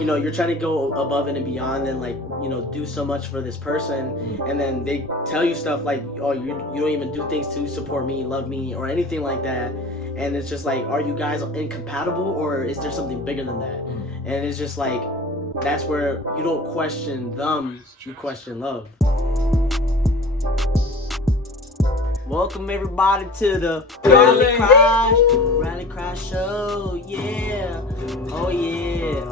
you know, you're trying to go above and beyond and like, you know, do so much for this person, and then they tell you stuff like, oh, you don't even do things to support me, love me, or anything like that. And it's just like, are you guys incompatible, or is there something bigger than that? And it's just like, that's where you don't question them, you question love. Welcome everybody to the Rally Cry Show. Yeah. Oh yeah.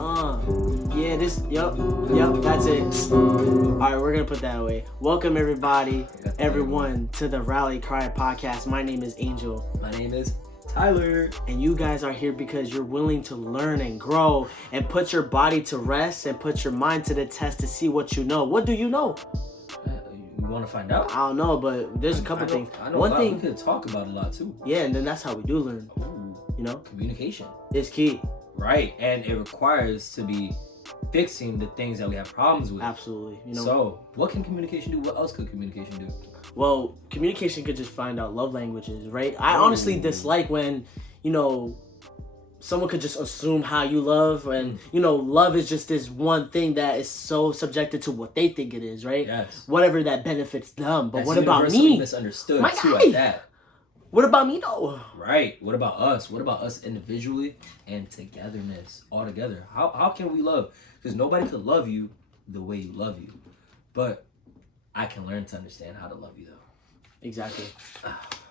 Yeah, yep, that's it. Alright, we're gonna put that away. Welcome everyone to the Rally Cry podcast. My name is Angel. My name is Tyler. And you guys are here because you're willing to learn and grow and put your body to rest and put your mind to the test to see what you know. What do you know? You want to find out? I don't know, but there's a couple things. I know one thing we could talk about a lot too. Yeah, and then that's how we do learn. Ooh, you know, communication is key. Right, and it requires to be fixing the things that we have problems with. Absolutely. You know. So, what can communication do? What else could communication do? Well, communication could just find out love languages, right? I honestly dislike when, you know, someone could just assume how you love, and you know, love is just this one thing that is so subjected to what they think it is, right? Yes. Whatever that benefits them. But that's what about me? Misunderstood My too guy. at that. What about me though? Right. What about us? What about us individually and togetherness all together? How can we love? Because nobody could love you the way you love you, but I can learn to understand how to love you though. Exactly.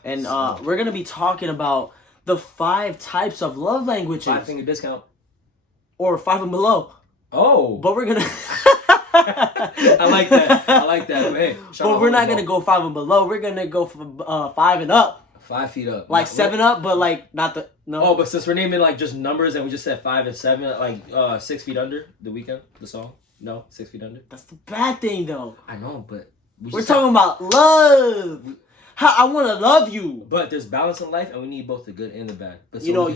And we're gonna be talking about the 5 types of love languages. 5-finger discount. Or 5 and below. Oh. But we're gonna... I like that. Hey, but we're not gonna go 5 and below. We're gonna go from 5 and up. 5 feet up. Like 7 up, but like not the... No. Oh, but since we're naming like just numbers and we just said 5 and 7, like 6 feet under, The Weeknd, the song? No? 6 feet under? That's the bad thing though. I know, but... We're talking about love. How I want to love you. But there's balance in life, and we need both the good and the bad. But so you know,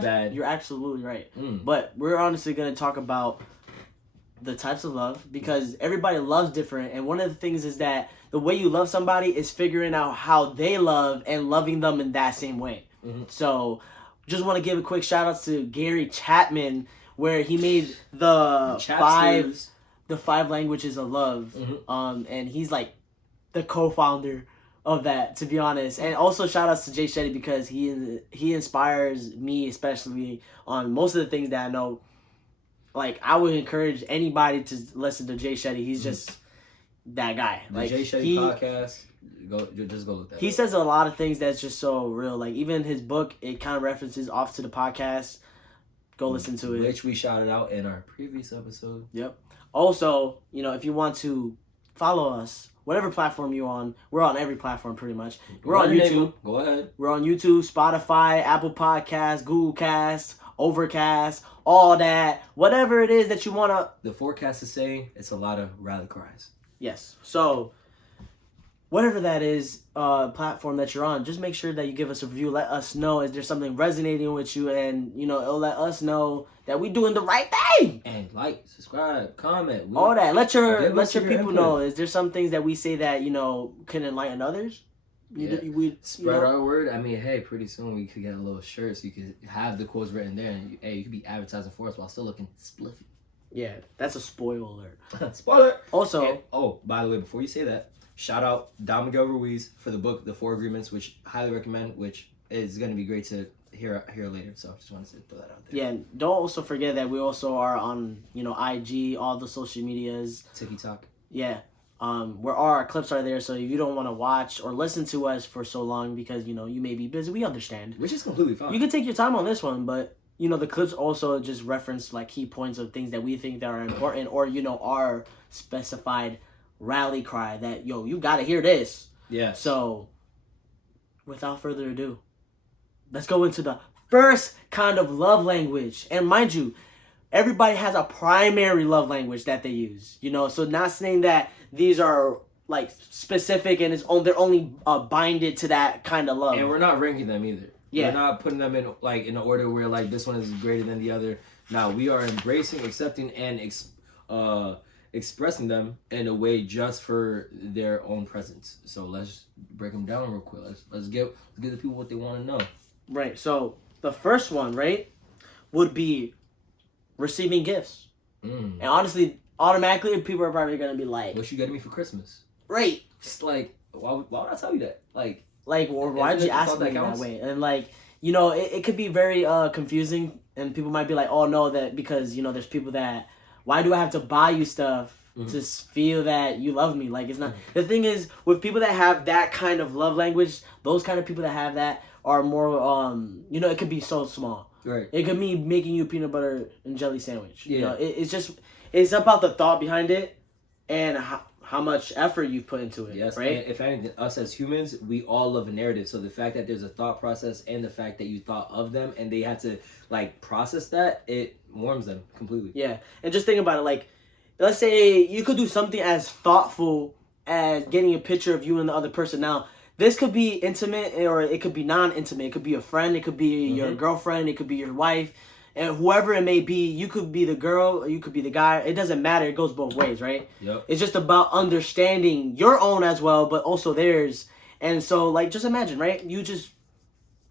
bad. You're absolutely right. But we're honestly going to talk about the types of love because everybody loves different. And one of the things is that the way you love somebody is figuring out how they love and loving them in that same way. So just want to give a quick shout out to Gary Chapman, where he made the 5 languages of love. And he's like the co-founder of that, to be honest. And also shout outs to Shetty because he inspires me, especially on most of the things that I know. Like, I would encourage anybody to listen to Shetty. He's just that guy. The like Shetty podcast, just go look that He up. says a lot of things that's just so real. Like, even his book, it kind of references off to the podcast. Go listen to it. Which we shouted out in our previous episode. Yep. Also, you know, if you want to follow us, whatever platform you're on, we're on every platform pretty much. We're on YouTube. Go ahead. We're on YouTube, Spotify, Apple Podcasts, Google Cast, Overcast, all that. Whatever it is that you want to... The forecast is saying it's a lot of rally cries. Yes. So, whatever that is, platform that you're on, just make sure that you give us a review. Let us know is there something resonating with you, and, you know, it'll let us know that we're doing the right thing. And like, subscribe, comment. All that. Let your people know. Is there some things that we say that, you know, can enlighten others? Spread our word. I mean, hey, pretty soon we could get a little shirt so you could have the quotes written there, and you could be advertising for us while still looking spliffy. Yeah, that's a spoiler alert. Spoiler. Also, by the way, before you say that, shout out Miguel Ruiz for the book The 4 Agreements, which I highly recommend, which is going to be great to hear later. So just wanted to throw that out there. Yeah, don't also forget that we also are on, you know, IG, all the social medias. TikTok. Yeah. Where all our clips are there, so if you don't want to watch or listen to us for so long because, you know, you may be busy, we understand. Which is completely fine. You can take your time on this one, but, you know, the clips also just reference, like, key points of things that we think that are important or, you know, our specified rally cry that, yo, you got to hear this. Yeah. So, without further ado, let's go into the first kind of love language. And mind you, everybody has a primary love language that they use, you know, so not saying that these are like specific and they're only binded to that kind of love. And we're not ranking them either. Yeah. We're not putting them in like in an order where like this one is greater than the other. Now we are embracing, accepting, and expressing them in a way just for their own presence. So let's break them down real quick. Let's give the people what they want to know. Right. So the first one, right, would be receiving gifts. And honestly, automatically, people are probably gonna be like, "What you getting me for Christmas?" Right. It's like, why would I tell you that? Like, well, why did you ask me that way? And like, it could be very confusing, and people might be like, oh no, that because there's people that, why do I have to buy you stuff to feel that you love me? Like, it's not. The thing is, with people that have that kind of love language, those kind of people that have that are more it could be so small. Right. It could mean making you a peanut butter and jelly sandwich. Yeah. It's about the thought behind it and how much effort you put into it. Yes, right? And if anything, us as humans, we all love a narrative. So the fact that there's a thought process and the fact that you thought of them and they had to like process that, it warms them completely. Yeah. And just think about it, like, let's say you could do something as thoughtful as getting a picture of you and the other person. Now, this could be intimate or it could be non-intimate. It could be a friend. It could be your girlfriend. It could be your wife. And whoever it may be, you could be the girl or you could be the guy. It doesn't matter. It goes both ways, right? Yep. It's just about understanding your own as well, but also theirs. And so, like, just imagine, right? You just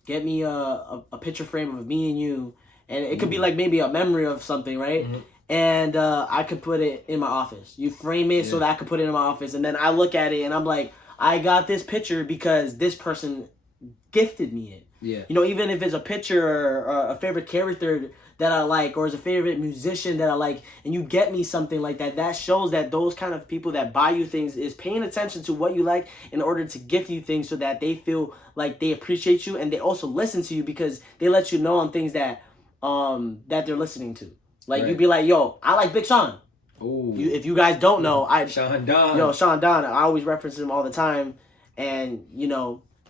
get me a picture frame of me and you. And it could be like maybe a memory of something, right? And I could put it in my office. You frame it so that I could put it in my office. And then I look at it and I'm like, I got this picture because this person gifted me it. Yeah. Even if it's a picture or a favorite character that I like, or is a favorite musician that I like, and you get me something like that, that shows that those kind of people that buy you things is paying attention to what you like in order to gift you things so that they feel like they appreciate you, and they also listen to you because they let you know on things that that they're listening to. Like, you'd be like, yo, I like Big Sean. Ooh. If you guys don't know, Sean Don. Sean Don, I always reference him all the time. And,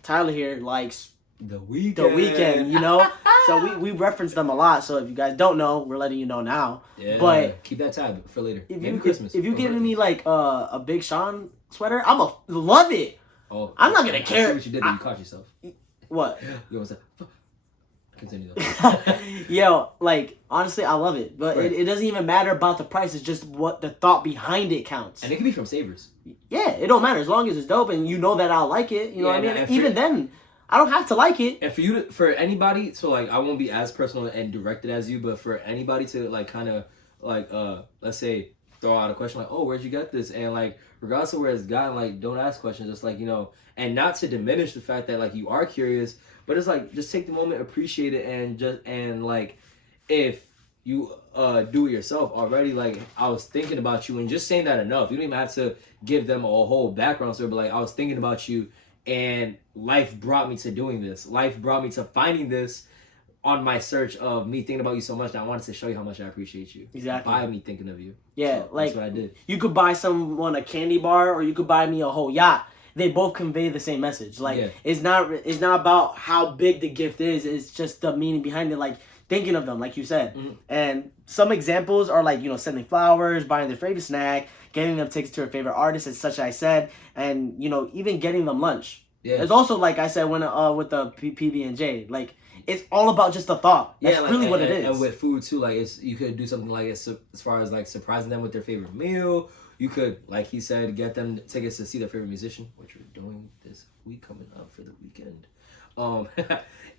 Tyler here likes The Weeknd. So we reference them a lot. So if you guys don't know, we're letting you know now. Yeah, but keep that tab for later. Maybe Christmas. If you giving me like a Big Sean sweater, I'ma love it. Oh, I'm not gonna care. I see what you did. You caught yourself. What? You almost said. Continue though. Yo, like, honestly, I love it. But it doesn't even matter about the price. It's just what the thought behind it counts. And it can be from Savers. Yeah, it don't matter as long as it's dope and you know that I'll like it. You know what I mean? Even then, I don't have to like it. And for anybody, so like I won't be as personal and directed as you, but for anybody to like kind of like let's say throw out a question like, oh, where'd you get this? And like regardless of where it's gotten, like don't ask questions, just like and not to diminish the fact that like you are curious. But it's like, just take the moment, appreciate it, and like, if you do it yourself already, like, I was thinking about you, and just saying that enough. You don't even have to give them a whole background story, but like, I was thinking about you, and life brought me to doing this. Life brought me to finding this on my search of me thinking about you so much that I wanted to show you how much I appreciate you. Exactly. By me thinking of you. Yeah, so like, that's what I did. You could buy someone a candy bar, or you could buy me a whole yacht. They both convey the same message. Like, it's not about how big the gift is. It's just the meaning behind it. Like, thinking of them, like you said. And some examples are like, sending flowers, buying their favorite snack, getting them tickets to their favorite artist, as such I said, and even getting them lunch. Yeah. It's also like I said when with the PB&J, like, it's all about just the thought. That's really what it is. And with food too, like you could do something like as far as like surprising them with their favorite meal. You could, like he said, get them tickets to see their favorite musician, which we're doing this week coming up for the weekend.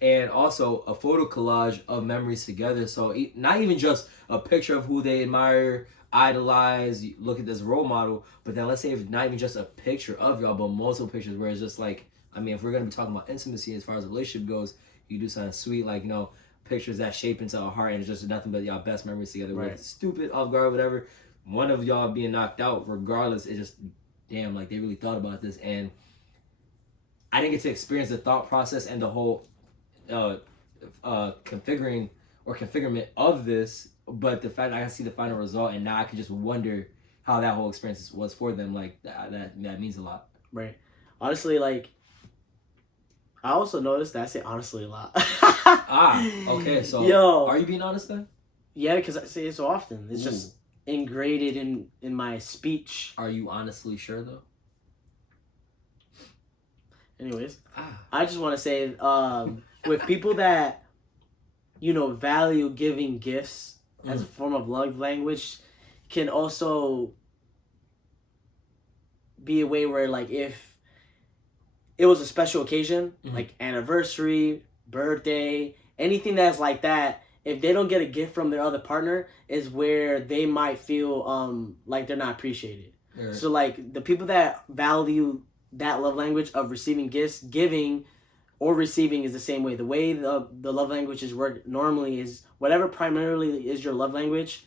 And also a photo collage of memories together. So not even just a picture of who they admire, idolize, look at this role model, but then let's say if not even just a picture of y'all, but multiple pictures where it's just like, I mean, if we're going to be talking about intimacy as far as a relationship goes, you do something sweet, like, pictures that shape into a heart and it's just nothing but y'all best memories together. Right. With stupid, off guard, whatever. One of y'all being knocked out, regardless, it's just, damn, like, they really thought about this. And I didn't get to experience the thought process and the whole configuring or configurement of this, but the fact that I can see the final result and now I can just wonder how that whole experience was for them, like, that means a lot. Right. Honestly, like, I also noticed that I say honestly a lot. Okay, so are you being honest then? Yeah, because I say it so often. It's just ingrained in my speech. Are you honestly sure though? Anyways, I just want to say, with people that value giving gifts as a form of love language, can also be a way where, like, if it was a special occasion, like anniversary, birthday, anything that's like that, if they don't get a gift from their other partner, is where they might feel like they're not appreciated. Right. So like the people that value that love language of receiving gifts, giving or receiving is the same way. The way the love languages work normally is whatever primarily is your love language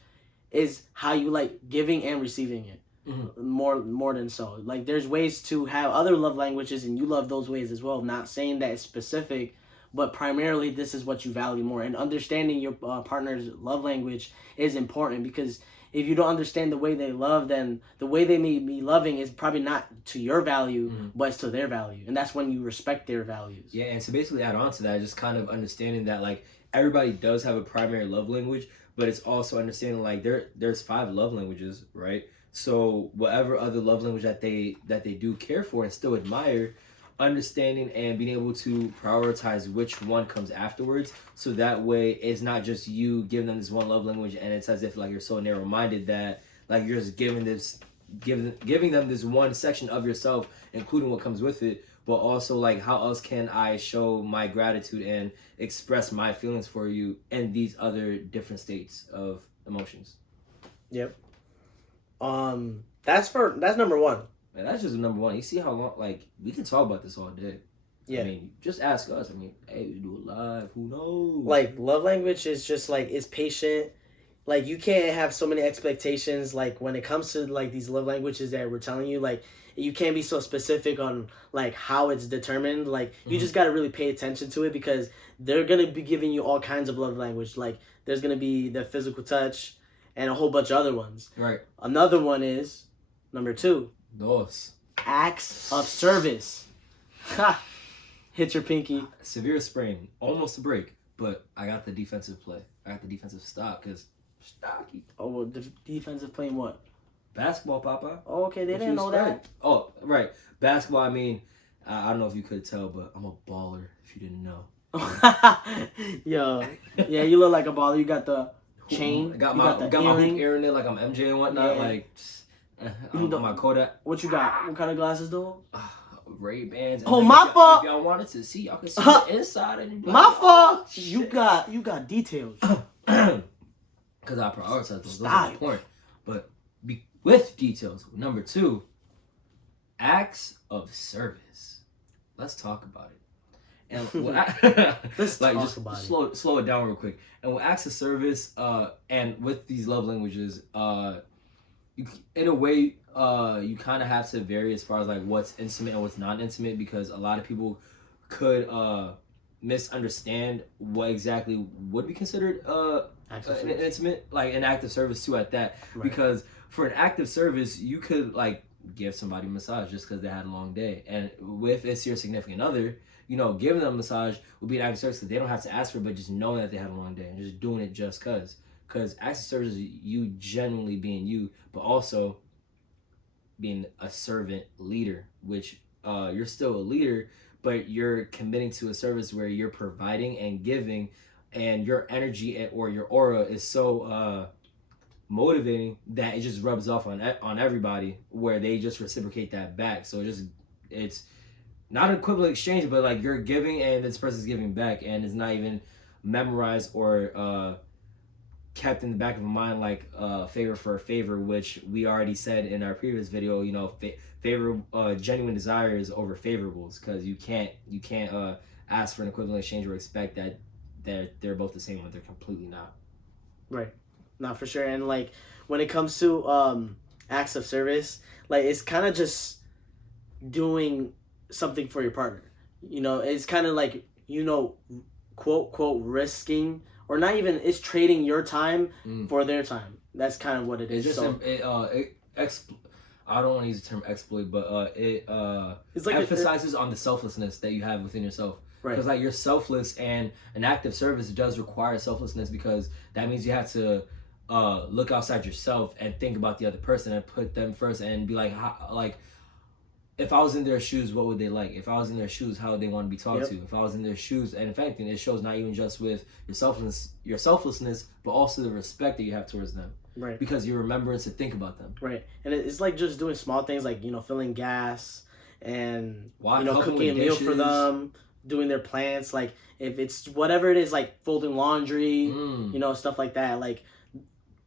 is how you like giving and receiving it. Mm-hmm. More than so. Like there's ways to have other love languages and you love those ways as well. Not saying that it's specific, but primarily this is what you value more. And understanding your partner's love language is important, because if you don't understand the way they love, then the way they may be loving is probably not to your value, mm-hmm. but it's to their value. And that's when you respect their values. Yeah, and to basically add on to that, just kind of understanding that like everybody does have a primary love language, but it's also understanding like there's 5 love languages, right? So whatever other love language that they do care for and still admire, understanding and being able to prioritize which one comes afterwards, so that way it's not just you giving them this one love language and it's as if like you're so narrow-minded that like you're just giving them this one section of yourself, including what comes with it, but also like how else can I show my gratitude and express my feelings for you in these other different states of emotions. Yep. That's number 1. Man, that's just number 1. You see how long, like, we can talk about this all day. Yeah. I mean, just ask us. I mean, hey, we do it live. Who knows? Like, love language is just, like, it's patient. Like, you can't have so many expectations. Like, when it comes to, like, these love languages that we're telling you, like, you can't be so specific on, like, how it's determined. Like, you just got to really pay attention to it, because they're going to be giving you all kinds of love language. Like, there's going to be the physical touch and a whole bunch of other ones. Right. Another one is, number 2. Dos. Acts of service. Ha! Hit your pinky. Severe sprain. Almost a break. But I got the defensive play. I got the defensive stop because stocky. Oh, well, defensive playing what? Basketball, Papa. Oh, okay. They didn't know that. Oh, right. Basketball, I mean, I don't know if you could tell, but I'm a baller if you didn't know. Yo. Yeah, you look like a baller. You got the chain. I got my hoop earring in like I'm MJ and whatnot. Yeah. Like... my Kodak. What you got? What kind of glasses though? Ray-Bans. Oh, my fault. If y'all wanted to see, y'all can see the inside. And my fault. You got details. Because I prioritize those. Those are important. But with details. Number 2, acts of service. Let's talk about it. And let's like talk about it. Slow it down real quick. And with acts of service, and with these love languages, in a way, you kind of have to vary as far as like what's intimate and what's not intimate, because a lot of people could misunderstand what exactly would be considered an intimate, like an act of service too at that. Right. Because for an act of service, you could like give somebody a massage just because they had a long day, and if it's your significant other, you know, giving them a massage would be an act of service because they don't have to ask for it, but just knowing that they had a long day and just doing it just because. Because acts of service is you genuinely being you, but also being a servant leader, which you're still a leader, but you're committing to a service where you're providing and giving, and your energy or your aura is so motivating that it just rubs off on everybody, where they just reciprocate that back. So it's not an equivalent exchange, but like you're giving and this person's giving back, and it's not even memorized or kept in the back of my mind like favor for a favor, which we already said in our previous video. You know, favor genuine desires over favorables, because you can't ask for an equivalent exchange or expect that they're both the same when they're completely not. Right. Not for sure. And like when it comes to acts of service, like it's kind of just doing something for your partner. You know, it's kind of like, you know, quote risking. Or not even, it's trading your time for their time. That's kind of what it is. It's just, I don't want to use the term exploit, but it's like emphasizes on the selflessness that you have within yourself. Right. Because like you're selfless, and an act of service does require selflessness, because that means you have to look outside yourself and think about the other person and put them first and be like, if I was in their shoes, what would they like? If I was in their shoes, how would they want to be talked to? If I was in their shoes, and in fact, it shows not even just with your selflessness, but also the respect that you have towards them. Right. Because you're remembering to think about them. Right. And it's like just doing small things like, you know, filling gas and, you know, cooking a meal for them, doing their plants, like if it's whatever it is, like folding laundry, stuff like that, like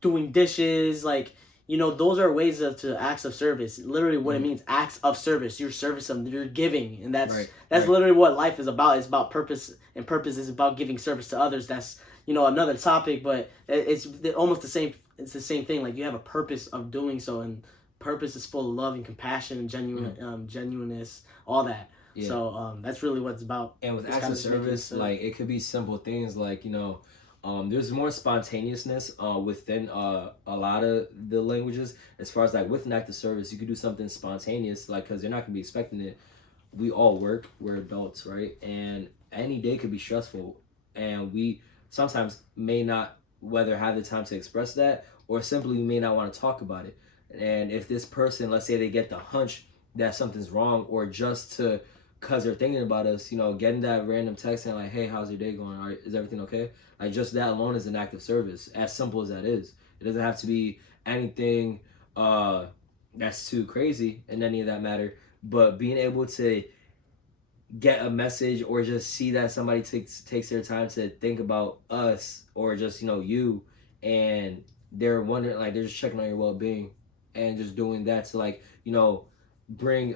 doing dishes, like those are ways to acts of service. Literally, what it means, acts of service. You're service them. You're giving, and that's literally what life is about. It's about purpose, and purpose is about giving service to others. That's another topic, but it's almost the same. It's the same thing. Like you have a purpose of doing so, and purpose is full of love and compassion and genuineness, all that. Yeah. So that's really what it's about. And with acts of service, like it could be simple things like there's more spontaneousness within a lot of the languages. As far as like with an act of service, you could do something spontaneous, like because they're not gonna be expecting it. We all work. We're adults, right? And any day could be stressful, and we sometimes may not whether have the time to express that, or simply we may not want to talk about it. And if this person, let's say they get the hunch that something's wrong, or just to because they're thinking about us, getting that random text saying like, hey, how's your day going? Is everything okay? Like just that alone is an act of service, as simple as that is. It doesn't have to be anything that's too crazy in any of that matter, but being able to get a message or just see that somebody takes their time to think about us, or just you, and they're wondering, like they're just checking on your well-being, and just doing that to like bring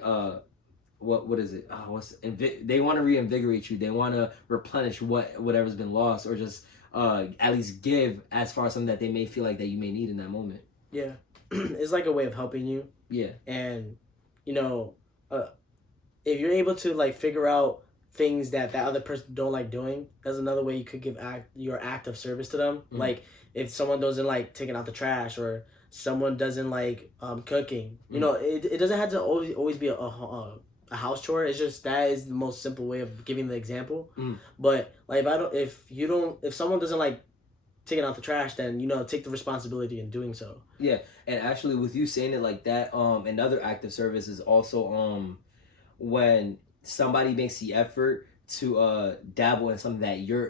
what is it? They want to reinvigorate you. They want to replenish whatever's been lost, or just at least give as far as something that they may feel like that you may need in that moment. Yeah, it's like a way of helping you. Yeah, and if you're able to like figure out things that other person don't like doing, that's another way you could give your act of service to them. Mm-hmm. Like if someone doesn't like taking out the trash, or someone doesn't like cooking, it doesn't have to always be a house chore. It's just that is the most simple way of giving the example. But like if someone doesn't like taking out the trash, then take the responsibility in doing so. Yeah, and actually with you saying it like that, another act of service is also when somebody makes the effort to dabble in something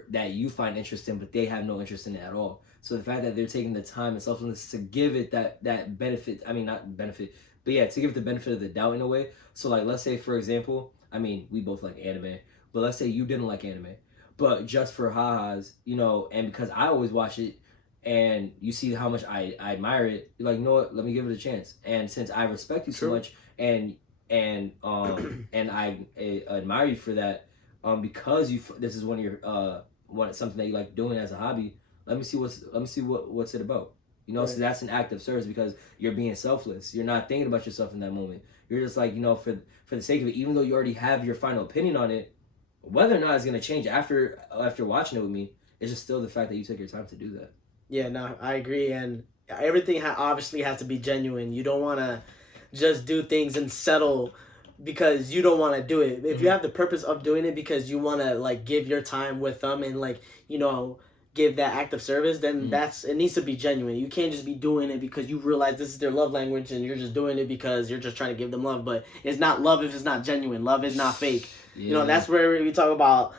that you find interesting, but they have no interest in it at all. So the fact that they're taking the time and selflessness to give it that benefit, I mean not benefit, but yeah, to give the benefit of the doubt in a way. So like let's say for example, I mean we both like anime, but let's say you didn't like anime, but just for ha-has, and because I always watch it, and you see how much I admire it, you're like, you know what, let me give it a chance. And since I respect you so much, and I admire you for that, because this is one of your something that you like doing as a hobby. Let me see what's it about. Right. So that's an act of service, because you're being selfless. You're not thinking about yourself in that moment. You're just like, for the sake of it, even though you already have your final opinion on it, whether or not it's gonna change after watching it with me, it's just still the fact that you took your time to do that. Yeah, no, I agree, and everything obviously has to be genuine. You don't want to just do things and settle because you don't want to do it. If you have the purpose of doing it because you want to like give your time with them and like give that act of service, then it needs to be genuine. You can't just be doing it because you realize this is their love language and you're just doing it because you're just trying to give them love. But it's not love if it's not genuine. Love is not fake. Yeah. That's where we talk about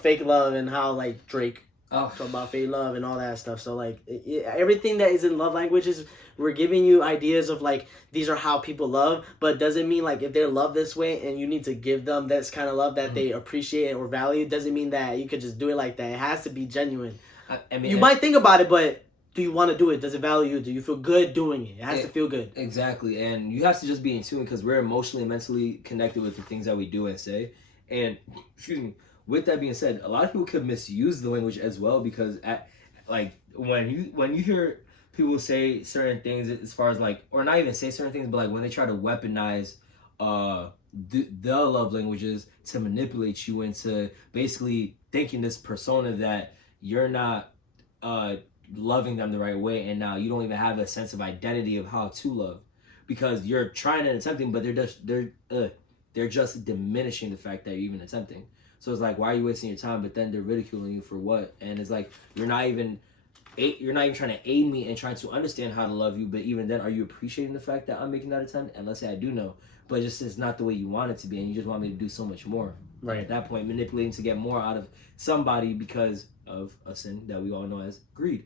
fake love, and how like Drake talk about fake love and all that stuff. So like everything that is in love languages, we're giving you ideas of like these are how people love, but doesn't mean like if they love this way and you need to give them this kind of love that they appreciate or value, doesn't mean that you could just do it like that. It has to be genuine. I mean, you might think about it, but do you want to do it? Does it value you? Do you feel good doing it? It has to feel good. Exactly, and you have to just be in tune, because we're emotionally and mentally connected with the things that we do and say. And excuse me. With that being said, a lot of people could misuse the language as well, because when you hear people say certain things, as far as like, or not even say certain things, but like when they try to weaponize the love languages to manipulate you into basically thinking this persona that you're not loving them the right way, and now you don't even have a sense of identity of how to love, because you're trying and attempting, but they're just diminishing the fact that you're even attempting. So it's like, why are you wasting your time? But then they're ridiculing you for what? And it's like, you're not even trying to aid me and trying to understand how to love you. But even then, are you appreciating the fact that I'm making that attempt? And let's say I do know, but it's not the way you want it to be, and you just want me to do so much more. Right. At that point, manipulating to get more out of somebody because of a sin that we all know as greed.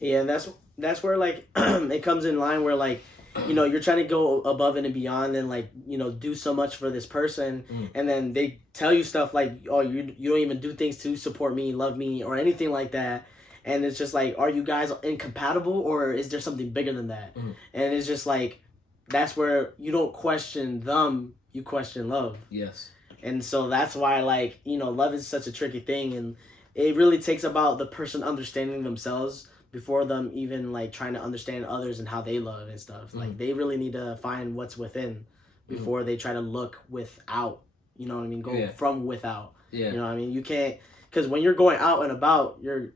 Yeah, and that's where like it comes in line where like you know, you're trying to go above and beyond and like, you know, do so much for this person, and then they tell you stuff like, oh, you don't even do things to support me, love me, or anything like that. And it's just like, are you guys incompatible, or is there something bigger than that? And it's just like, that's where you don't question them, you question love. Yes. And so that's why, like, you know, love is such a tricky thing, and it really takes about the person understanding themselves before them even like trying to understand others and how they love and stuff. Like, they really need to find what's within before they try to look without. You know what I mean? Go from without. Yeah. You know what I mean? You can't, because when you're going out and about, you're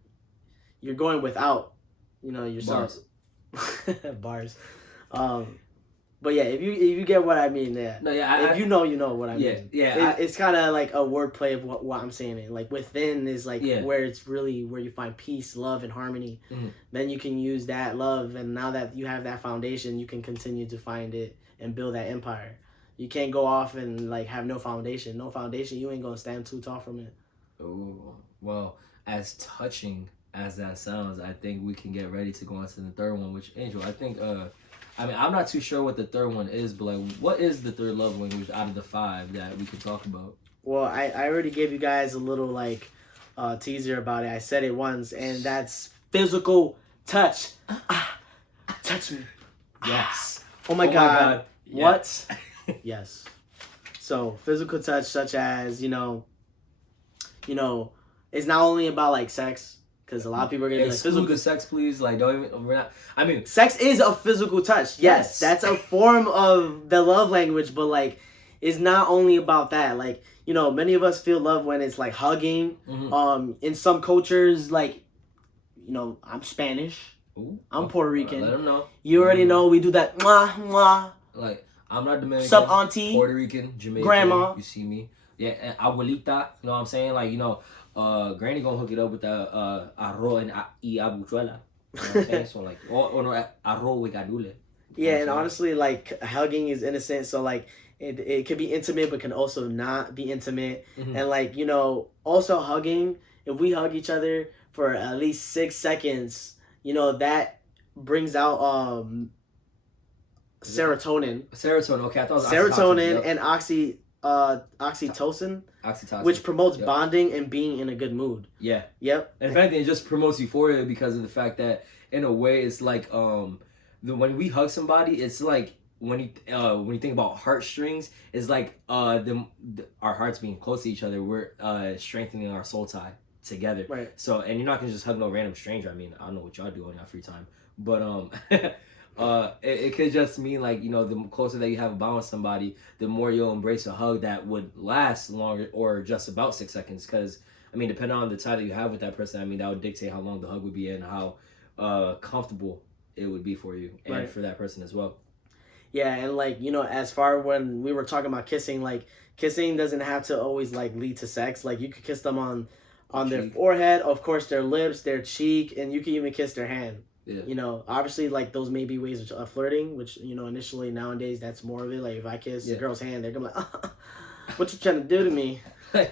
going without, you know, yourself. Bars. But yeah, if you get what I mean, yeah. No, yeah. If you know what I mean. Yeah. It's kind of like a wordplay of what I'm saying. It like within is like where it's really where you find peace, love, and harmony. Then you can use that love, and now that you have that foundation, you can continue to find it and build that empire. You can't go off and like have no foundation. No foundation, you ain't gonna stand too tall from it. Oh, well, as touching as that sounds, I think we can get ready to go on to the third one, which, Angel, I think I mean, I'm not too sure what the third one is, but like, what is the third love language out of the 5 that we could talk about? Well, I already gave you guys a little like teaser about it. I said it once, and that's physical touch. Touch me. Yes. Oh my God. Yeah. What? Yes. So physical touch, such as you know, it's not only about like sex. Because a lot of people are gonna be like, physical sex, please. Like, don't even. We're not. I mean, sex is a physical touch. Yes, that's a form of the love language, but like, it's not only about that. Like, you know, many of us feel love when it's like hugging. In some cultures, like, you know, I'm Spanish. Ooh, I'm Puerto Rican. Let them know. You already know we do that. Mwah mwah. Like, I'm not Dominican. Sup, auntie. Puerto Rican, Jamaican. Grandma. You see me? Yeah, and abuelita. You know what I'm saying? Like, you know. Granny gonna hook it up with the arroz and habichuela. You know what I'm saying? So like, or no, arroz with gandules. Yeah, and honestly, like hugging is innocent, so like it can be intimate, but can also not be intimate. And like, you know, also hugging. If we hug each other for at least 6 seconds, you know, that brings out serotonin. Serotonin. Okay, I thought it was serotonin and oxytocin, which promotes bonding and being in a good mood. Yeah. Yep. And in fact, it just promotes euphoria because of the fact that, in a way, it's like when we hug somebody, it's like when you think about heartstrings, it's like our hearts being close to each other. We're strengthening our soul tie together. Right. So, and you're not gonna just hug no random stranger. I mean, I don't know what y'all do on your free time, but it could just mean like, you know, the closer that you have a bond with somebody, the more you'll embrace a hug that would last longer or just about 6 seconds. Because I mean, depending on the tie that you have with that person, I mean, that would dictate how long the hug would be and how comfortable it would be for you and for that person as well. Yeah, and like, you know, as far when we were talking about kissing, like kissing doesn't have to always like lead to sex. Like you could kiss them on their forehead, of course, their lips, their cheek, and you can even kiss their hand. Yeah. You know, obviously, like, those may be ways of flirting, which, you know, initially, nowadays, that's more of it. Like, if I kiss a girl's hand, they're going to be like, what you trying to do to me?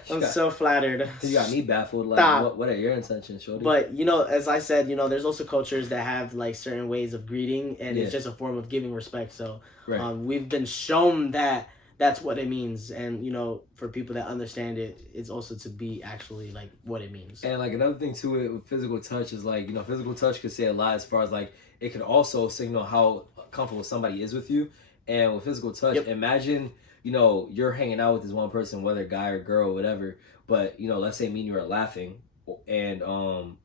I'm so flattered. You got me baffled. Like, what are your intentions, shorty? But, you know, as I said, you know, there's also cultures that have, like, certain ways of greeting, and it's just a form of giving respect. So, we've been shown that that's what it means. And, you know, for people that understand it, it's also to be actually, like, what it means. And, like, another thing, too, with physical touch is, like, you know, physical touch could say a lot as far as, like, it could also signal how comfortable somebody is with you. And with physical touch, imagine, you know, you're hanging out with this one person, whether guy or girl, whatever. But, you know, let's say me and you are laughing. And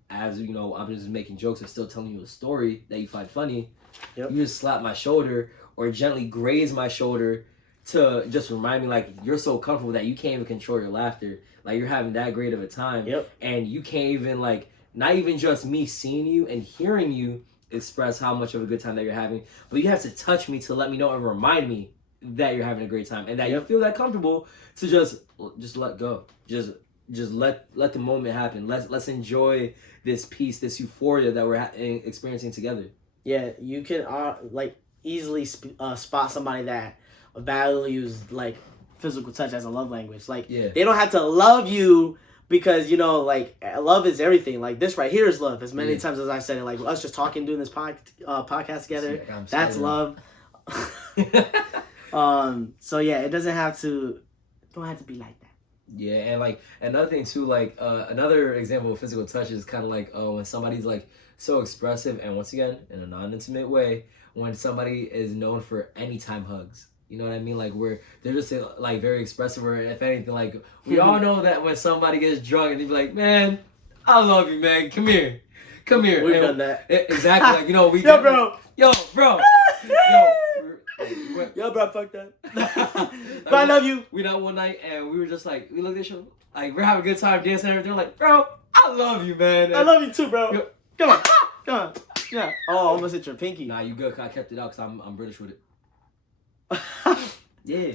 as, you know, I'm just making jokes or still telling you a story that you find funny. You just slap my shoulder or gently graze my shoulder to just remind me, like, you're so comfortable that you can't even control your laughter. Like, you're having that great of a time. And you can't even, like, not even just me seeing you and hearing you express how much of a good time that you're having, but you have to touch me to let me know and remind me that you're having a great time and that you feel that comfortable to just let go. Just let the moment happen. Let's enjoy this peace, this euphoria that we're experiencing together. Yeah, you can, like, easily spot somebody that values like physical touch as a love language. Like they don't have to love you because, you know, like love is everything. Like this right here is love. As many times as I said it, like us just talking, doing this podcast together, that's love. So yeah, it don't have to be like that. Yeah, and like another thing too, like another example of physical touch is kind of like when somebody's like so expressive, and once again in a non-intimate way, when somebody is known for anytime hugs. You know what I mean? Like where they're just like very expressive, or if anything, like we all know that when somebody gets drunk and they be like, "Man, I love you, man. Come here." We've done that. Exactly. Like, you know, we Yo, bro. Yo, bro. Yo, bro, fuck that. But I love you. We out one night and we were just like, we looked at each other, like we're having a good time dancing and everything. We're like, bro, I love you, man. And I love you too, bro. Come on. Come on. Yeah. Oh, I almost hit your pinky. Nah, you good. I kept it out because I'm British with it. Yeah.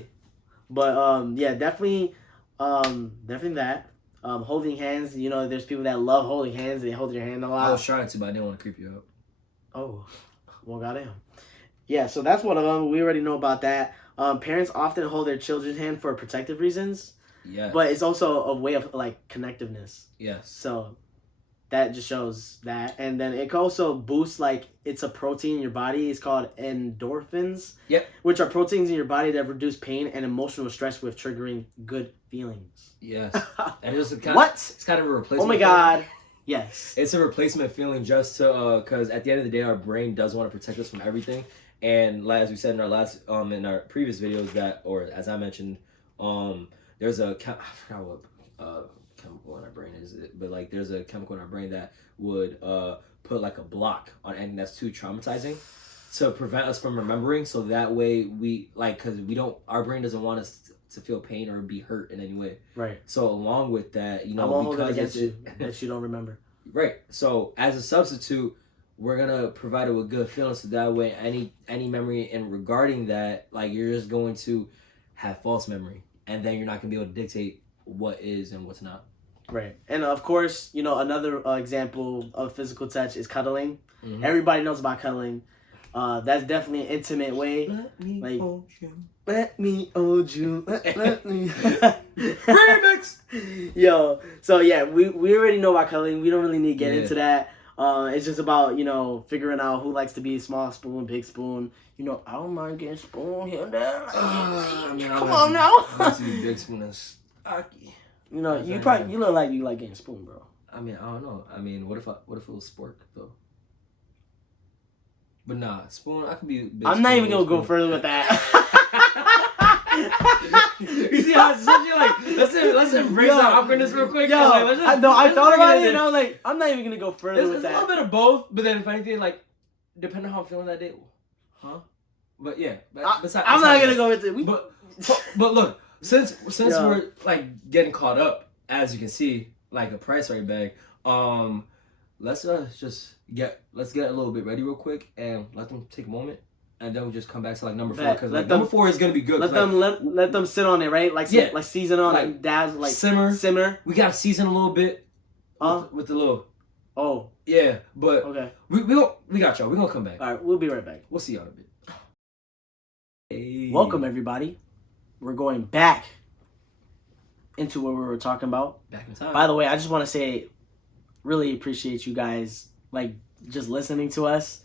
But yeah, definitely that. Holding hands, you know, there's people that love holding hands. They hold your hand a lot. I was trying to, but I didn't want to creep you out. Oh, well, goddamn. Yeah, so that's one of them. We already know about that. Parents often hold their children's hand for protective reasons. Yeah. But it's also a way of like connectiveness. Yes. So that just shows that. And then it also boosts, like, it's a protein in your body. It's called endorphins. Yep. Which are proteins in your body that reduce pain and emotional stress with triggering good feelings. Yes. And it's kind what? It's kind of a replacement. Oh my God. Yes. It's a replacement feeling just to, because at the end of the day, our brain does want to protect us from everything. And as we said in our previous videos that, or as I mentioned, there's I forgot what chemical in our brain is it, but like there's a chemical in our brain that would put like a block on anything that's too traumatizing to prevent us from remembering. So that way we because our brain doesn't want us to feel pain or be hurt in any way. Right. So along with that, you know, I won't hold it against you that you don't remember. Right. So as a substitute, we're gonna provide it with good feelings, so that way any memory in regarding that, like, you're just going to have false memory, and then you're not gonna be able to dictate what is and what's not. Right. And of course, you know, another example of physical touch is cuddling. Mm-hmm. Everybody knows about cuddling. That's definitely an intimate way. Let me hold you. Let me hold you. Let me. Remix. Yo. So yeah, we already know about cuddling. We don't really need to get into that. It's just about, you know, figuring out who likes to be small spoon, big spoon. You know, I don't mind getting spoon here and there. Come on now. I like to be big spoon and stocky. You know, you look like you like getting spoon, bro. I mean, I don't know. I mean, what if it was spork though? But nah, spoon. I could be. Big I'm not even gonna go further with that. You see how you're like, let's embrace our awkwardness real quick. Yo, I thought about it and I was like, I'm not even gonna go further with that. It's a little bit of both, but then if anything, like, depending on how I'm feeling that day, huh? But yeah, I'm not gonna go into it. But look, since we're like getting caught up, as you can see, like a price right bag. Let's get a little bit ready real quick and let them take a moment. And then we just come back to like number 4, because like number 4 is gonna be good. Let them sit on it, right? Like like season on, like dads, like simmer. We gotta season a little bit with the little. Oh yeah, but okay. We got y'all. We're gonna come back. All right, we'll be right back. We'll see y'all in a bit. Hey. Welcome everybody. We're going back into what we were talking about. Back in time. By the way, I just want to say, really appreciate you guys like just listening to us.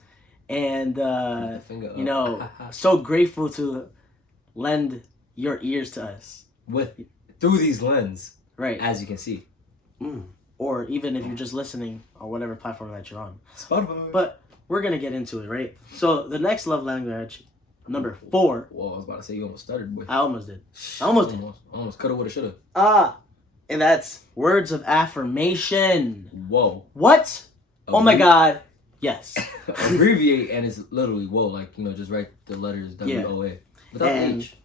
And you know, so grateful to lend your ears to us through these lens, right? As you can see, or even if you're just listening on whatever platform that you're on. Spotify. But we're gonna get into it, right? So the next love language, number 4. Whoa, I was about to say you almost stuttered, boy. I almost did. Almost coulda, woulda, shoulda. And that's words of affirmation. Whoa. What? Oh my God. Yes. Abbreviate, and it's literally whoa, like, you know, just write the letters WOA without H.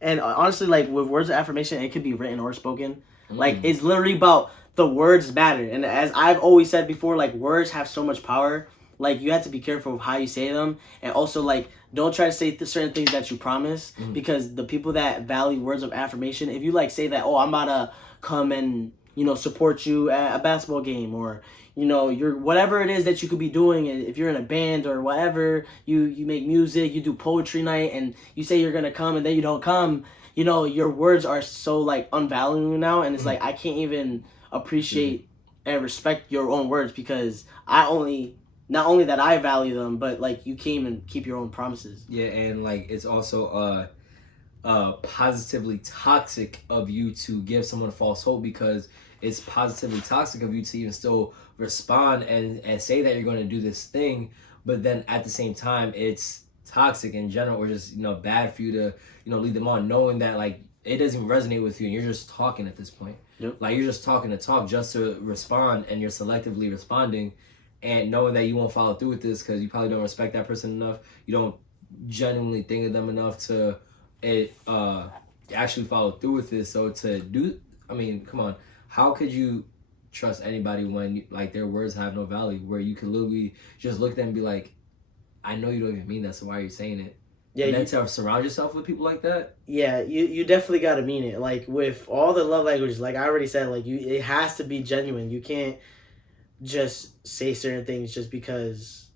And honestly, like with words of affirmation, it could be written or spoken. Like it's literally about the words matter. And as I've always said before, like words have so much power. Like you have to be careful of how you say them, and also like don't try to say certain things that you promise, because the people that value words of affirmation, if you like say that, oh, I'm about to come and, you know, support you at a basketball game, or you know, you're whatever it is that you could be doing. If you're in a band or whatever, you make music, you do poetry night, and you say you're gonna come and then you don't come. You know, your words are so like unvaluable now, and it's like I can't even appreciate and respect your own words, because I only not only that I value them, but like you came and keep your own promises. Yeah, and like it's also positively toxic of you to give someone false hope, because it's positively toxic of you to even still respond and say that you're going to do this thing, but then at the same time it's toxic in general, or just bad for you to lead them on, knowing that like it doesn't resonate with you and you're just talking at this point. Yep. Like you're just talking to talk just to respond, and you're selectively responding, and knowing that you won't follow through with this because you probably don't respect that person enough, you don't genuinely think of them enough to actually follow through with this. So come on, how could you trust anybody when like their words have no value, where you can literally just look at them and be like, I know you don't even mean that, so why are you saying it? Yeah, and then to surround yourself with people like that. Yeah, you definitely got to mean it. Like with all the love languages, like I already said, like it has to be genuine. You can't just say certain things just because,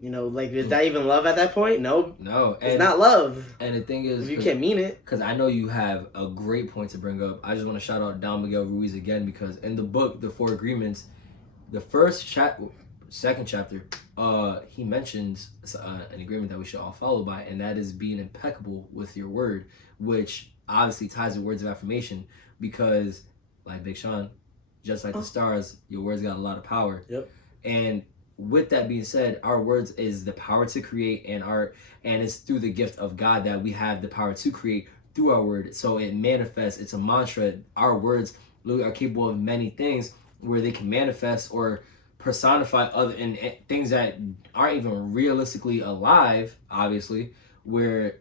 like is that even love at that point? No, it's not love. And the thing is, if you can't mean it. Because I know you have a great point to bring up. I just want to shout out Miguel Ruiz again, because in the book, The Four Agreements, the second chapter, he mentions an agreement that we should all follow by, and that is being impeccable with your word, which obviously ties to words of affirmation, because like Big Sean, just like the stars, your words got a lot of power. Yep. And with that being said, our words is the power to create, and it's through the gift of God that we have the power to create through our word. So it manifests. It's a mantra. Our words are capable of many things, where they can manifest or personify other and things that aren't even realistically alive, obviously, where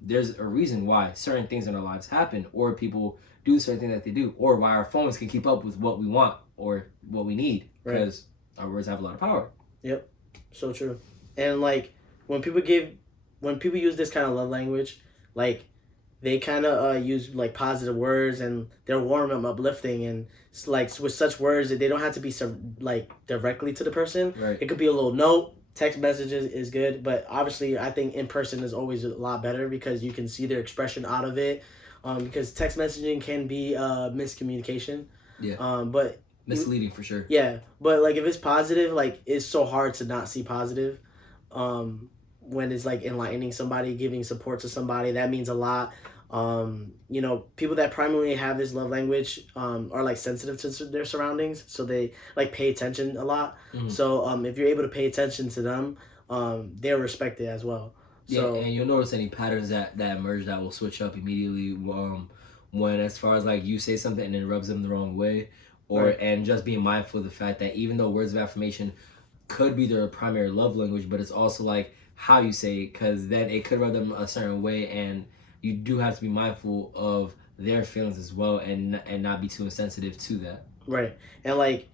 there's a reason why certain things in our lives happen, or people do certain things that they do, or why our phones can keep up with what we want or what we need, because our words have a lot of power. Yep, so true. And like when people use this kind of love language, like they kind of use like positive words, and they're warm and uplifting, and like with such words that they don't have to be like directly to the person. Right. It could be a little note. Text messages is good, but obviously I think in person is always a lot better, because you can see their expression out of it. Because text messaging can be miscommunication. Yeah. But misleading for sure. Yeah, but like if it's positive, like it's so hard to not see positive. When it's like enlightening somebody, giving support to somebody, that means a lot. People that primarily have this love language are like sensitive to their surroundings, so they like pay attention a lot. Mm-hmm. So if you're able to pay attention to them, they'll respect it as well. So, yeah, and you'll notice any patterns that emerge that will switch up immediately when, as far as like you say something and it rubs them the wrong way, and just being mindful of the fact that even though words of affirmation could be their primary love language, but it's also like how you say it, because then it could rub them a certain way, and you do have to be mindful of their feelings as well, and not be too insensitive to that. Right. And like,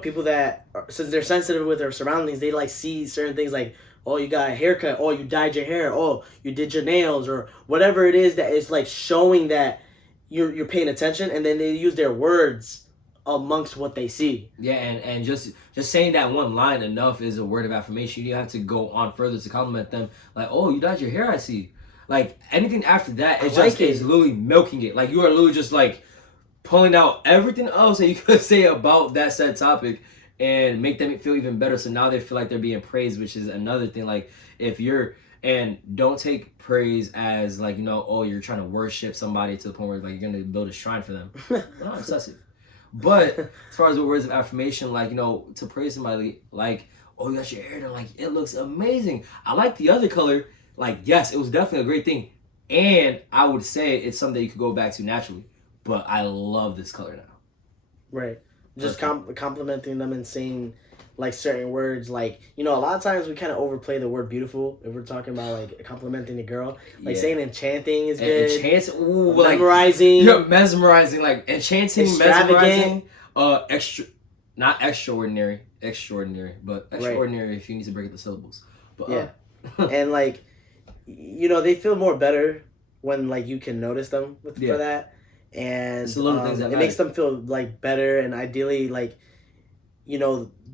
people that since they're sensitive with their surroundings, they like see certain things like, oh, you got a haircut, oh, you dyed your hair, oh, you did your nails, or whatever it is that is like showing that you're paying attention, and then they use their words amongst what they see. Yeah, and just saying that one line enough is a word of affirmation. You have to go on further to compliment them, like, oh, you dyed your hair, I see. Like anything after that, it's literally milking it. Like you are literally just like pulling out everything else that you could say about that said topic, and make them feel even better. So now they feel like they're being praised, which is another thing. Like and don't take praise as like, oh, you're trying to worship somebody to the point where like you're going to build a shrine for them. Not obsessive. But as far as the words of affirmation, like, to praise somebody, like, oh, you got your hair done, like, it looks amazing. I like the other color. Like, yes, it was definitely a great thing. And I would say it's something that you could go back to naturally. But I love this color now. Right. Just complimenting them and saying like certain words, like, a lot of times we kind of overplay the word beautiful if we're talking about like complimenting a girl, like saying enchanting is good. Enchanting, ooh, mesmerizing. Like, mesmerizing, like enchanting, mesmerizing, not extraordinary, but extraordinary if you need to break up the syllables. But and like, they feel more better when like you can notice them for that, and it's the little things that it makes them feel like better, and ideally like,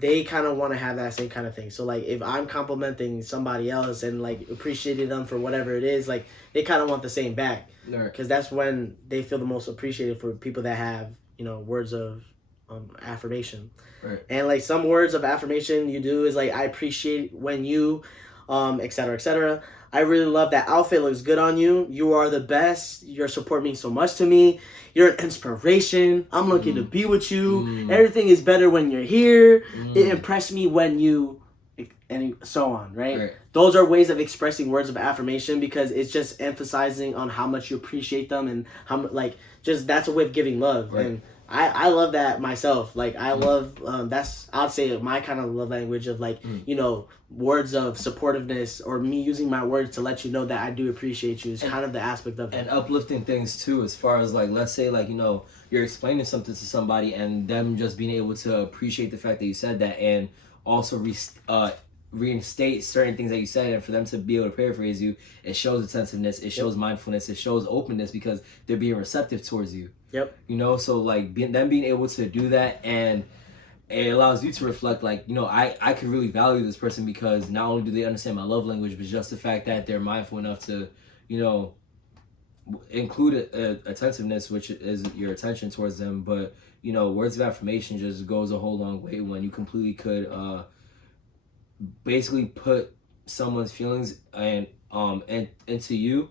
they kind of want to have that same kind of thing. So like if I'm complimenting somebody else and like appreciating them for whatever it is, like they kind of want the same back, because that's when they feel the most appreciated, for people that have words of affirmation. Right. And like some words of affirmation you do is like, I appreciate when you, etc., etc. I really love that outfit, looks good on you. You are the best. Your support means so much to me. You're an inspiration. I'm lucky to be with you. Everything is better when you're here. It impressed me when you, and so on, right? Those are ways of expressing words of affirmation because it's just emphasizing on how much you appreciate them and how like just that's a way of giving love. And I love that myself. Like I love that's I'd say my kind of love language of like you know, words of supportiveness or me using my words to let you know that I do appreciate you is kind of the aspect of it. And uplifting things too, as far as like, let's say like, you know, you're explaining something to somebody and them just being able to appreciate the fact that you said that and also reinstate certain things that you said, and for them to be able to paraphrase you, it shows attentiveness, it shows mindfulness, it shows openness because they're being receptive towards you. You know, so like them being able to do that, and it allows you to reflect like, you know, I could really value this person because not only do they understand my love language, but just the fact that they're mindful enough to, you know, include attentiveness, which is your attention towards them. But you know, words of affirmation just goes a whole long way when you completely could basically put someone's feelings and into you,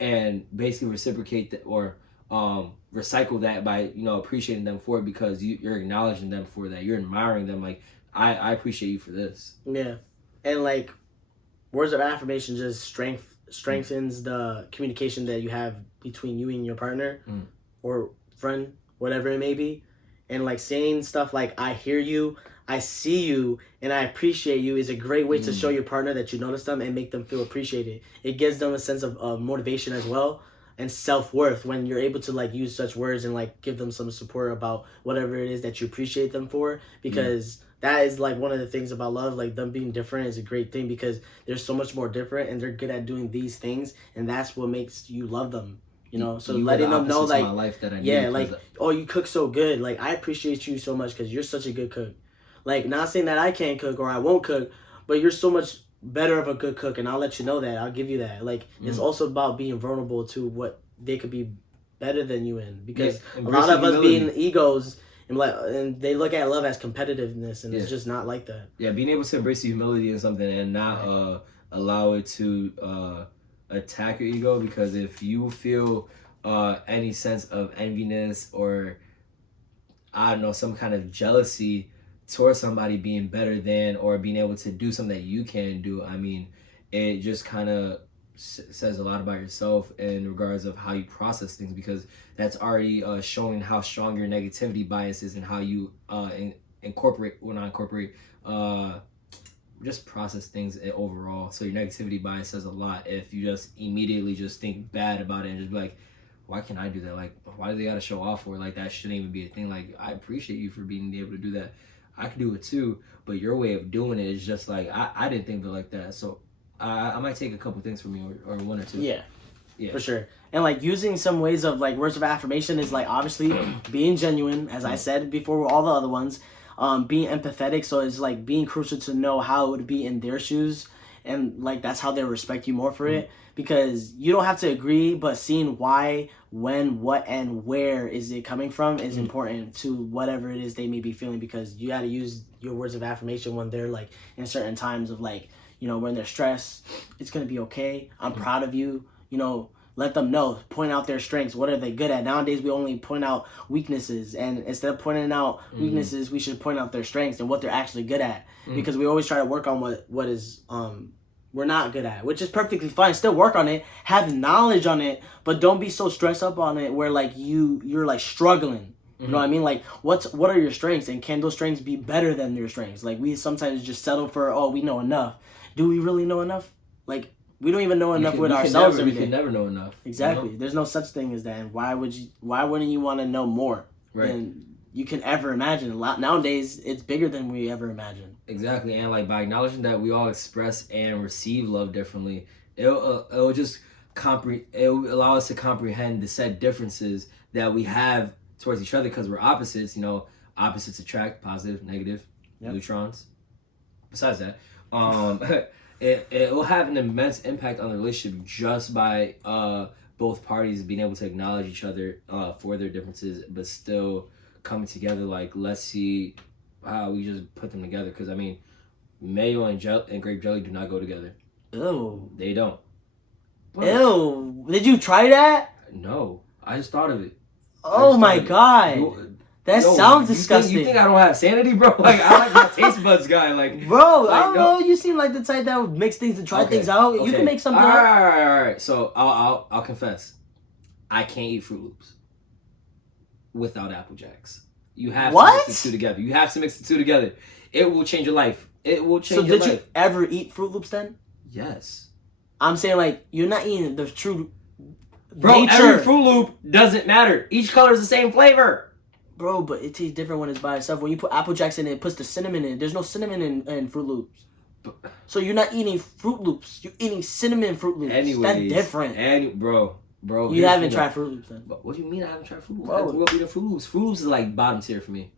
and basically reciprocate that or recycle that by, you know, appreciating them for it because you're acknowledging them for that, you're admiring them like I appreciate you for this. Yeah. And like words of affirmation just strengthens the communication that you have between you and your partner or friend, whatever it may be. And like saying stuff like I hear you, I see you, and I appreciate you is a great way to show your partner that you notice them and make them feel appreciated. It gives them a sense of motivation as well and self-worth when you're able to like use such words and like give them some support about whatever it is that you appreciate them for, because that is like one of the things about love. Like them being different is a great thing because they're so much more different and they're good at doing these things, and that's what makes you love them. You know, so you letting them know like, my life that I yeah, like, oh, you cook so good. Like, I appreciate you so much because you're such a good cook. Like, not saying that I can't cook or I won't cook, but you're so much better of a good cook, and I'll let you know that. I'll give you that. Like, it's also about being vulnerable to what they could be better than you in, because a lot of us being egos and they look at love as competitiveness, and it's just not like that. Yeah, being able to embrace the humility in something and not allow it to attack your ego, because if you feel any sense of enviness or I don't know, some kind of jealousy towards somebody being better than or being able to do something that you can do, I mean, it just kind of says a lot about yourself in regards of how you process things, because that's already showing how strong your negativity bias is and how you just process things overall. So your negativity bias says a lot if you just immediately just think bad about it and just be like, why can't I do that? Like, why do they gotta show off for? Like, that shouldn't even be a thing. Like, I appreciate you for being able to do that. I can do it too, but your way of doing it is just like, I didn't think of it like that. So I might take a couple things from you, or one or two. Yeah, for sure. And like using some ways of like words of affirmation is like obviously being genuine, as I said before with all the other ones. Being empathetic, so it's like being crucial to know how it would be in their shoes, and like that's how they respect you more for it, because you don't have to agree, but seeing why, when, what, and where is it coming from is important to whatever it is they may be feeling, because you got to use your words of affirmation when they're like in certain times of like, you know, when they're stressed, it's gonna be okay, I'm proud of you, you know. Let them know, point out their strengths. What are they good at? Nowadays, we only point out weaknesses. And instead of pointing out weaknesses, we should point out their strengths and what they're actually good at. Because we always try to work on what is we're not good at, which is perfectly fine. Still work on it. Have knowledge on it. But don't be so stressed up on it where like you're like struggling. You know what I mean? Like, what are your strengths? And can those strengths be better than your strengths? Like, we sometimes just settle for, oh, we know enough. Do we really know enough? Like, we don't even know enough with ourselves. We can never know enough. Exactly. You know? There's no such thing as that. And why wouldn't you want to know more than you can ever imagine? Nowadays, it's bigger than we ever imagined. Exactly. And like by acknowledging that we all express and receive love differently, it'll allow us to comprehend the said differences that we have towards each other, because we're opposites. You know, opposites attract, positive, negative, neutrons. Besides that, it will have an immense impact on the relationship just by both parties being able to acknowledge each other for their differences, but still coming together. Like, let's see how we just put them together. Because I mean, mayo and grape jelly do not go together. Ew. They don't. But, Ew. Did you try that? No, I just thought of it. Oh my god. That sounds disgusting. You think I don't have sanity, bro? Like, I like my taste buds guy. Like, bro, like, I don't know. You seem like the type that would mix things and try things out. You can make something. All right. So I'll confess, I can't eat Fruit Loops without Apple Jacks. You have to mix the two together. You have to mix the two together. It will change your life. It will change your life. So did you ever eat Fruit Loops then? Yes. I'm saying like you're not eating the true. Bro, nature. Every Fruit Loop doesn't matter. Each color is the same flavor. Bro, but it tastes different when it's by itself. When you put Apple Jacks in it puts the cinnamon in it. There's no cinnamon in Fruit Loops. So you're not eating Fruit Loops. You're eating cinnamon Fruit Loops. Anyways, that's different. Bro. You haven't tried Fruit Loops then. But what do you mean I haven't tried Fruit Loops? I grew up eating Fruit Loops. Fruit Loops is like bottom tier for me.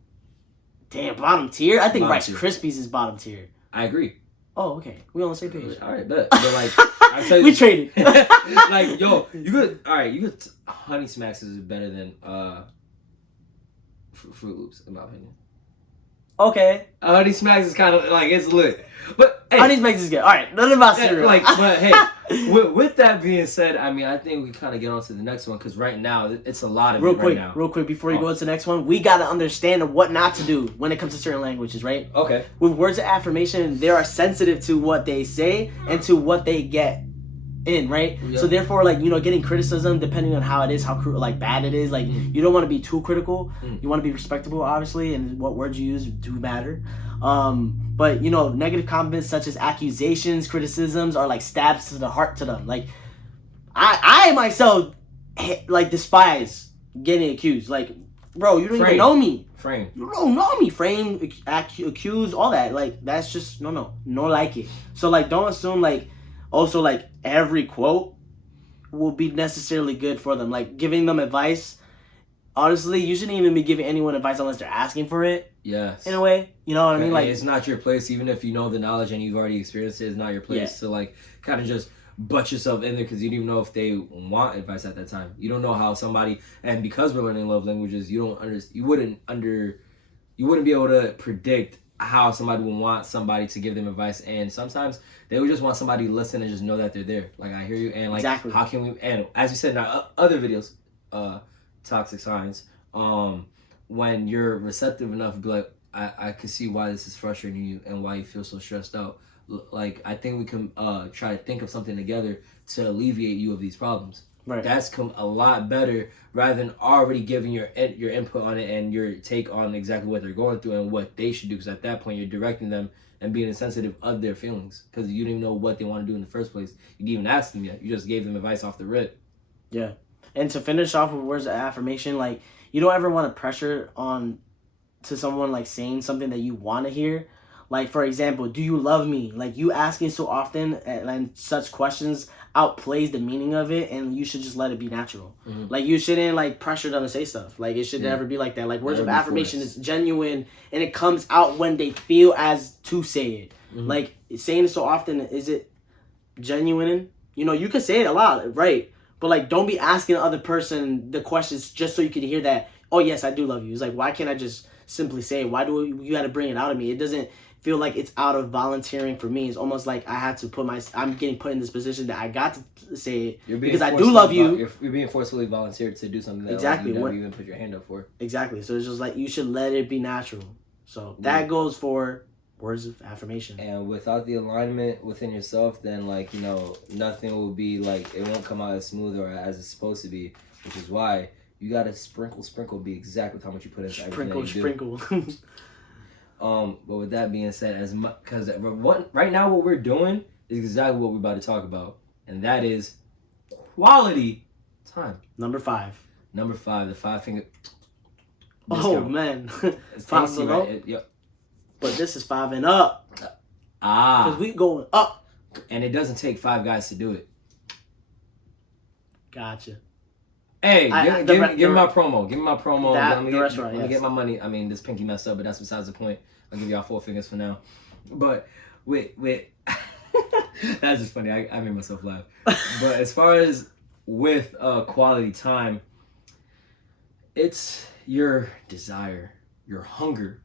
Damn, bottom tier? I think Rice Krispies is bottom tier. I agree. Oh, okay. We on the same page. All right, but like, I tell you, we traded. Like, yo, you could. All right, you could. Honey Smacks is better than Fruit Loops, in my opinion. Okay. Honey Smacks is kind of like it's lit, but hey, Honey Smacks is good. All right, nothing about cereal. Like, but hey, with that being said, I mean, I think we kind of get on to the next one because right now it's a lot of real it quick, right now. Real quick, before you go to the next one, we gotta understand what not to do when it comes to certain languages, right? Okay. With words of affirmation, they are sensitive to what they say and to what they get in, right? Yep. So therefore, like, you know, getting criticism depending on how it is, how like bad it is, like you don't want to be too critical. You want to be respectable, obviously, and what words you use do matter. But you know, negative comments such as accusations, criticisms are like stabs to the heart to them. Like I myself like despise getting accused. Like, bro, you don't even know me. You don't know me. Accuse, all that. Like, that's just no like it. So like, don't assume like also like every quote will be necessarily good for them. Like, giving them advice, honestly, you shouldn't even be giving anyone advice unless they're asking for it. Yes. In a way, you know what I mean? Like, it's not your place, even if you know the knowledge and you've already experienced it. It's not your place to like kind of just butt yourself in there because you don't even know if they want advice at that time. You don't know how somebody, and because we're learning love languages, you wouldn't be able to predict how somebody would want somebody to give them advice, and sometimes they would just want somebody to listen and just know that they're there. Like, I hear you, and like, how can we? And as we said in our other videos, toxic signs. When you're receptive enough to be like, I can see why this is frustrating you and why you feel so stressed out. Like, I think we can try to think of something together to alleviate you of these problems. Right. That's a lot better rather than already giving your input on it and your take on exactly what they're going through and what they should do. Because at that point, you're directing them and being insensitive of their feelings because you didn't even know what they want to do in the first place. You didn't even ask them yet. You just gave them advice off the rip. Yeah. And to finish off with words of affirmation, like, you don't ever want to pressure on to someone like saying something that you want to hear. Like, for example, do you love me? Like, you asking so often and such questions outplays the meaning of it, and you should just let it be natural. Mm-hmm. Like, you shouldn't like pressure them to say stuff. Like, it should never be like that. Like, words of affirmation is genuine, and it comes out when they feel as to say it. Mm-hmm. Like, saying it so often, is it genuine? You know, you can say it a lot, right? But like, don't be asking the other person the questions just so you can hear that, oh yes, I do love you. It's like, why can't I just simply say it? Why do you got to bring it out of me? It doesn't feel like it's out of volunteering for me. It's almost like I had to I'm getting put in this position that I got to say it because I do love you. You're being forcefully volunteered to do something that exactly like, you never even put your hand up for. Exactly. So it's just like, you should let it be natural. So that goes for words of affirmation. And without the alignment within yourself, then like, you know, nothing will be like, it won't come out as smooth or as it's supposed to be, which is why you gotta sprinkle be exactly how much you put into everything that you do. But with that being said, as much because right now what we're doing is exactly what we're about to talk about, and that is quality time. Number 5, the 5 finger. Oh man, it's 5 below. Right? Yep. But this is 5 and up. Because we going up. And it doesn't take 5 guys to do it. Gotcha. Hey, give me my promo. Give me my promo. Let me get my money. I mean, this pinky messed up, but that's besides the point. I'll give y'all 4 fingers for now. But wait. That's just funny. I made myself laugh. But as far as with quality time, it's your desire, your hunger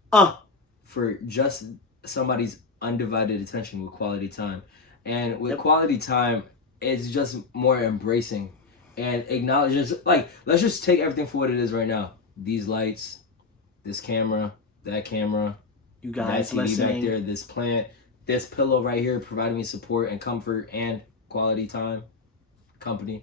for just somebody's undivided attention with quality time. And with quality time, it's just more embracing and acknowledges, like, let's just take everything for what it is right now. These lights, this camera, that camera, you guys that TV listening back there, this plant, this pillow right here providing me support and comfort and quality time, company.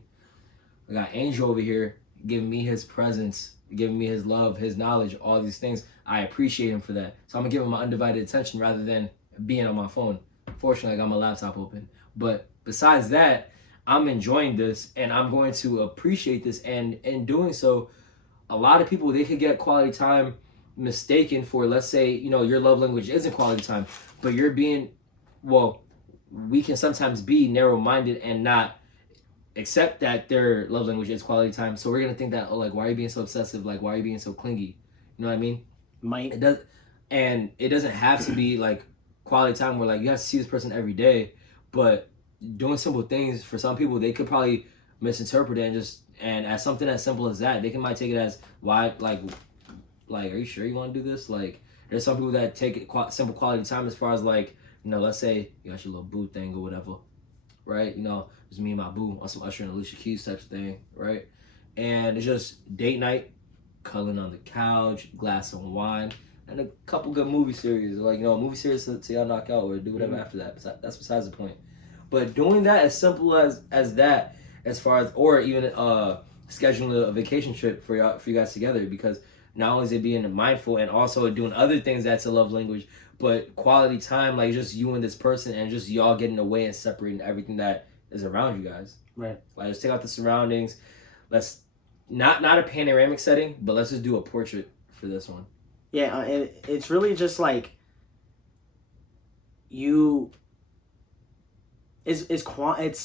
I got Angel over here giving me his presence, giving me his love, his knowledge, all these things. I appreciate him for that. So I'm gonna give him my undivided attention rather than being on my phone. Fortunately, I got my laptop open. But besides that, I'm enjoying this and I'm going to appreciate this. And in doing so, a lot of people, they could get quality time mistaken for, let's say, you know, your love language isn't quality time, but you're being, well, we can sometimes be narrow-minded and not accept that their love language is quality time. So we're gonna think that, oh, like, why are you being so obsessive? Like, why are you being so clingy? You know what I mean? It does, and it doesn't have to be like quality time where like you have to see this person every day, but doing simple things for some people, they could probably misinterpret it and as something as simple as that, they might take it as why, like are you sure you want to do this? Like, there's some people that take it simple quality time as far as like, you know, let's say you got your little boo thing or whatever, right? You know, it's me and my boo on some Usher and Alicia Keys type of thing, right? And it's just date night, cuddling on the couch, glass of wine, and a couple good movie series. Like, you know, a movie series till y'all knock out or do whatever after that. That's besides the point. But doing that as simple as that, as far as, or even scheduling a vacation trip for you guys together, because not only is it being mindful and also doing other things that's a love language, but quality time, like just you and this person and just y'all getting away and separating everything that is around you guys. Right. Like, let's take out the surroundings. Let's not a panoramic setting, but let's just do a portrait for this one. Yeah, and it's really just like it's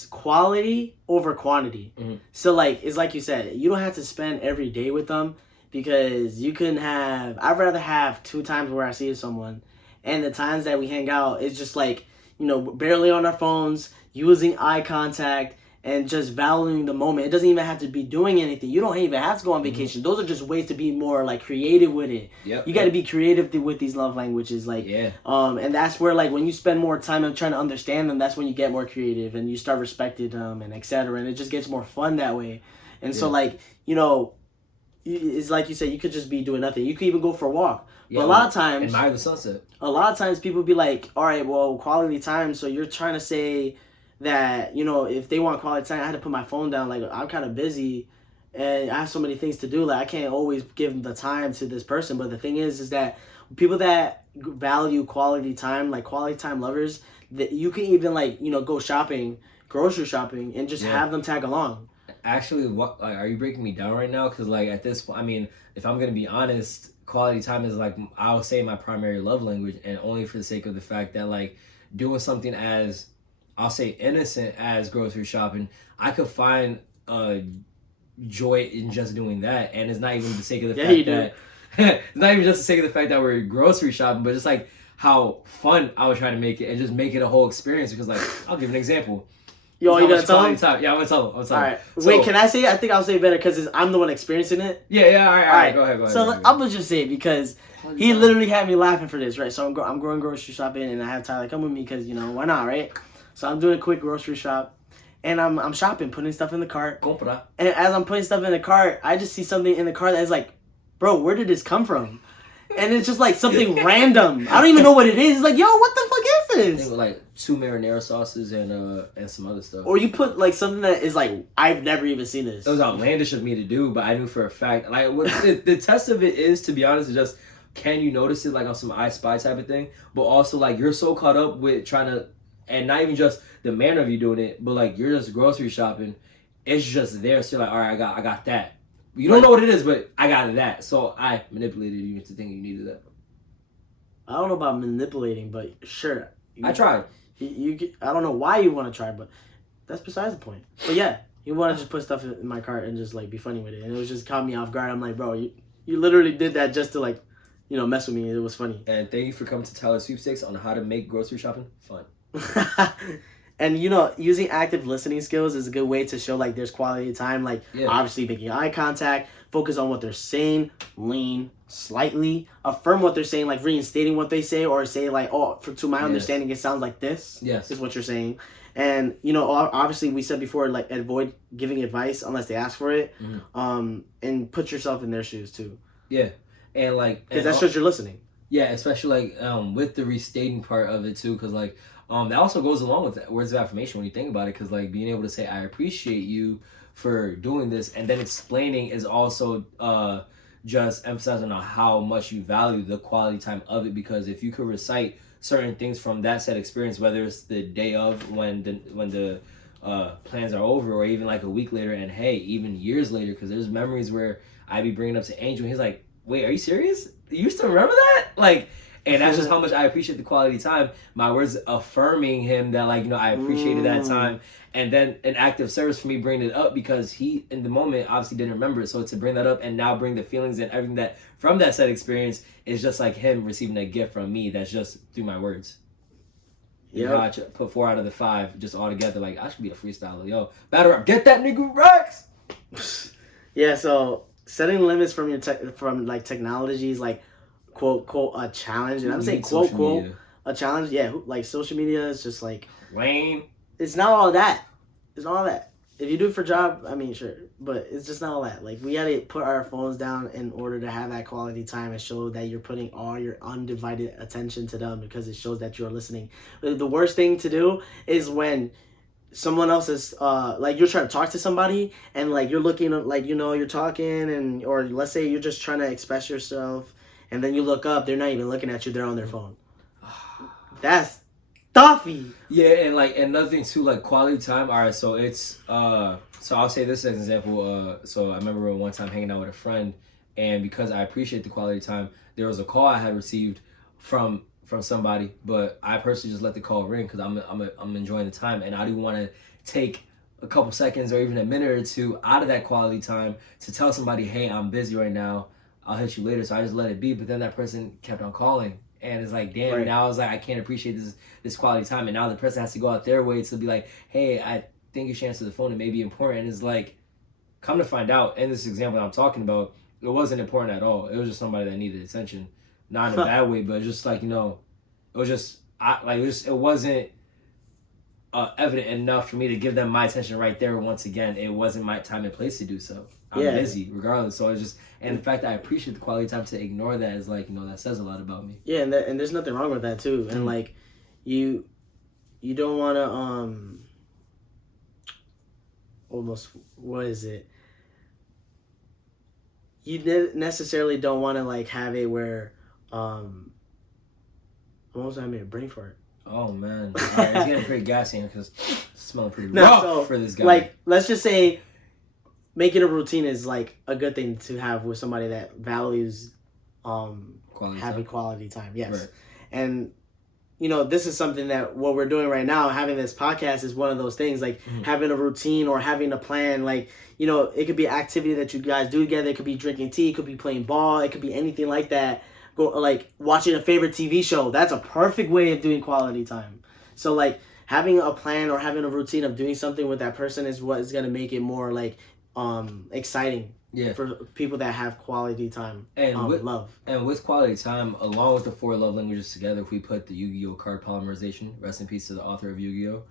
quality over quantity. Mm-hmm. So like, it's like you said, you don't have to spend every day with them, because you can have, I'd rather have 2 times where I see someone, and the times that we hang out, it's just like, you know, barely on our phones, using eye contact, and just valuing the moment. It doesn't even have to be doing anything. You don't even have to go on vacation. Those are just ways to be more like creative with it. Yep. You got to be creative with these love languages, like, and that's where, like, when you spend more time and trying to understand them, that's when you get more creative and you start respecting them and etc. And it just gets more fun that way. And so, like, you know, it's like you said, you could just be doing nothing. You could even go for a walk. But a lot of times, admire the sunset. A lot of times people be like, all right, well, quality time. So you're trying to say that, you know, if they want quality time, I had to put my phone down. Like, I'm kind of busy and I have so many things to do. Like, I can't always give the time to this person. But the thing is that people that value quality time, like quality time lovers, that you can even, like, you know, go shopping, grocery shopping, and just have them tag along. Actually, what, like, are you breaking me down right now? Because, like, at this point, I mean, if I'm gonna be honest, quality time is, like, I would say my primary love language, and only for the sake of the fact that, like, doing something as, I'll say, innocent as grocery shopping, I could find joy in just doing that, and it's not even the sake of the fact that it's not even just the sake of the fact that we're grocery shopping, but just like how fun I was trying to make it and just make it a whole experience. Because, like, I'll give an example. Yo, you gonna tell him? Yeah, I'm gonna tell him. All right. So, wait, can I say it? I think I'll say it better because I'm the one experiencing it. Yeah. All right. Go ahead. So I'm gonna just say it because he literally had me laughing for this, right? So I'm going grocery shopping, and I have Tyler come with me because, you know, why not, right? So I'm doing a quick grocery shop, and I'm shopping, putting stuff in the cart. Compra. And as I'm putting stuff in the cart, I just see something in the cart that's like, bro, where did this come from? And it's just like something random. I don't even know what it is. It's like, yo, what the fuck is this? I think like 2 marinara sauces and some other stuff. Or you put like something that is like, I've never even seen this. It was outlandish of me to do, but I knew for a fact. Like, what the test of it is, to be honest, is just, can you notice it, like, on some I Spy type of thing? But also, like, you're so caught up with trying to, and not even just the manner of you doing it, but like, you're just grocery shopping. It's just there. So you're like, all right, I got that. You don't know what it is, but I got that. So I manipulated you into thinking you needed that. I don't know about manipulating, but sure. I tried. I don't know why you want to try, but that's besides the point. But yeah, you want to just put stuff in my cart and just like be funny with it. And it was just caught me off guard. I'm like, bro, you literally did that just to, like, you know, mess with me. It was funny. And thank you for coming to Tyler Sweepstakes on how to make grocery shopping fun. And using active listening skills is a good way to show like there's quality time. Like obviously making eye contact, focus on what they're saying, lean slightly, affirm what they're saying, like reinstating what they say, or say like, oh, to my understanding, it sounds like this. Yes, is what you're saying. And obviously we said before, like avoid giving advice unless they ask for it. And put yourself in their shoes too. Yeah, and like because that shows you're listening. Yeah, especially like with the restating part of it too, because like that also goes along with words of affirmation when you think about it, because like being able to say I appreciate you for doing this, and then explaining is also just emphasizing on how much you value the quality time of it. Because if you could recite certain things from that said experience, whether it's the day of when the plans are over, or even like a week later, and hey, even years later, because there's memories where I be bringing up to Angel, and he's like, wait, are you serious? You still remember that? Like, and that's just how much I appreciate the quality time. My words affirming him that like, I appreciated that time. And then an act of service for me bringing it up, because he in the moment obviously didn't remember it. So to bring that up and now bring the feelings and everything that from that said experience is just like him receiving a gift from me that's just through my words. Yeah, I put 4 out of the 5 just all together. Like, I should be a freestyler. Yo, battle rap, get that nigga Rex. Yeah, so setting limits from your from like technologies, like quote a challenge, and I'm saying quote a challenge. Yeah, like social media is just like lame. It's not all that. It's not all that. If you do it for job, I mean, sure, but it's just not all that. Like, we gotta put our phones down in order to have that quality time and show that you're putting all your undivided attention to them, because it shows that you're listening. The worst thing to do is when someone else is like, you're trying to talk to somebody and like you're looking like you're talking, and or let's say you're just trying to express yourself, and then you look up, they're not even looking at you, they're on their phone. That's stuffy. Yeah, and like another thing too, like quality time. All right, so it's so I'll say this as an example. So I remember one time hanging out with a friend, and because I appreciate the quality time, there was a call I had received from somebody, but I personally just let the call ring because I'm enjoying the time, and I didn't want to take a couple seconds or even a minute or two out of that quality time to tell somebody, hey, I'm busy right now, I'll hit you later. So I just let it be, but then that person kept on calling, and it's like, damn, right. Now I was like, I can't appreciate this quality time, and now the person has to go out their way to be like, hey, I think you should answer the phone, it may be important. And it's like, come to find out, in this example I'm talking about, it wasn't important at all. It was just somebody that needed attention. Not in a bad way, but just like, it was just, it wasn't evident enough for me to give them my attention right there. Once again, it wasn't my time and place to do so. I'm busy regardless. So it's just, and the fact that I appreciate the quality time, to ignore that is like, that says a lot about me. Yeah, and there's nothing wrong with that too. And like, you don't want to, almost, what is it? You necessarily don't want to like have it where, I'm almost having a brain fart. Oh man, all right, it's getting pretty gassy because it's smelling pretty rough for this guy. Like, let's just say, making a routine is like a good thing to have with somebody that values quality time. Yes, right. And this is something that what we're doing right now, having this podcast, is one of those things, like having a routine or having a plan. Like, it could be an activity that you guys do together. It could be drinking tea. It could be playing ball. It could be anything like that. Go like watching a favorite TV show. That's a perfect way of doing quality time. So like having a plan or having a routine of doing something with that person is what is gonna make it more like exciting. Yeah. For people that have quality time and love. And with quality time, along with the 4 love languages together, if we put the Yu-Gi-Oh card polymerization, rest in peace to the author of Yu-Gi-Oh,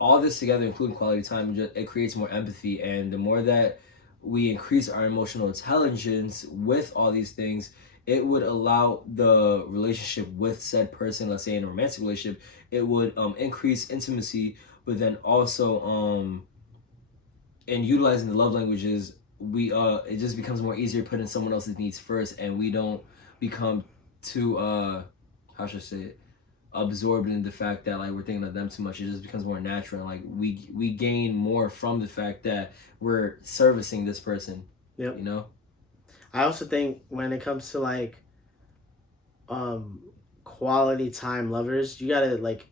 all this together, including quality time, it creates more empathy. And the more that we increase our emotional intelligence with all these things, it would allow the relationship with said person, let's say in a romantic relationship, it would increase intimacy, but then also in utilizing the love languages, it just becomes more easier putting someone else's needs first, and we don't become too how should I say it, absorbed in the fact that like we're thinking of them too much. It just becomes more natural, and like we gain more from the fact that we're servicing this person. Yep. I also think when it comes to like quality time lovers, you gotta like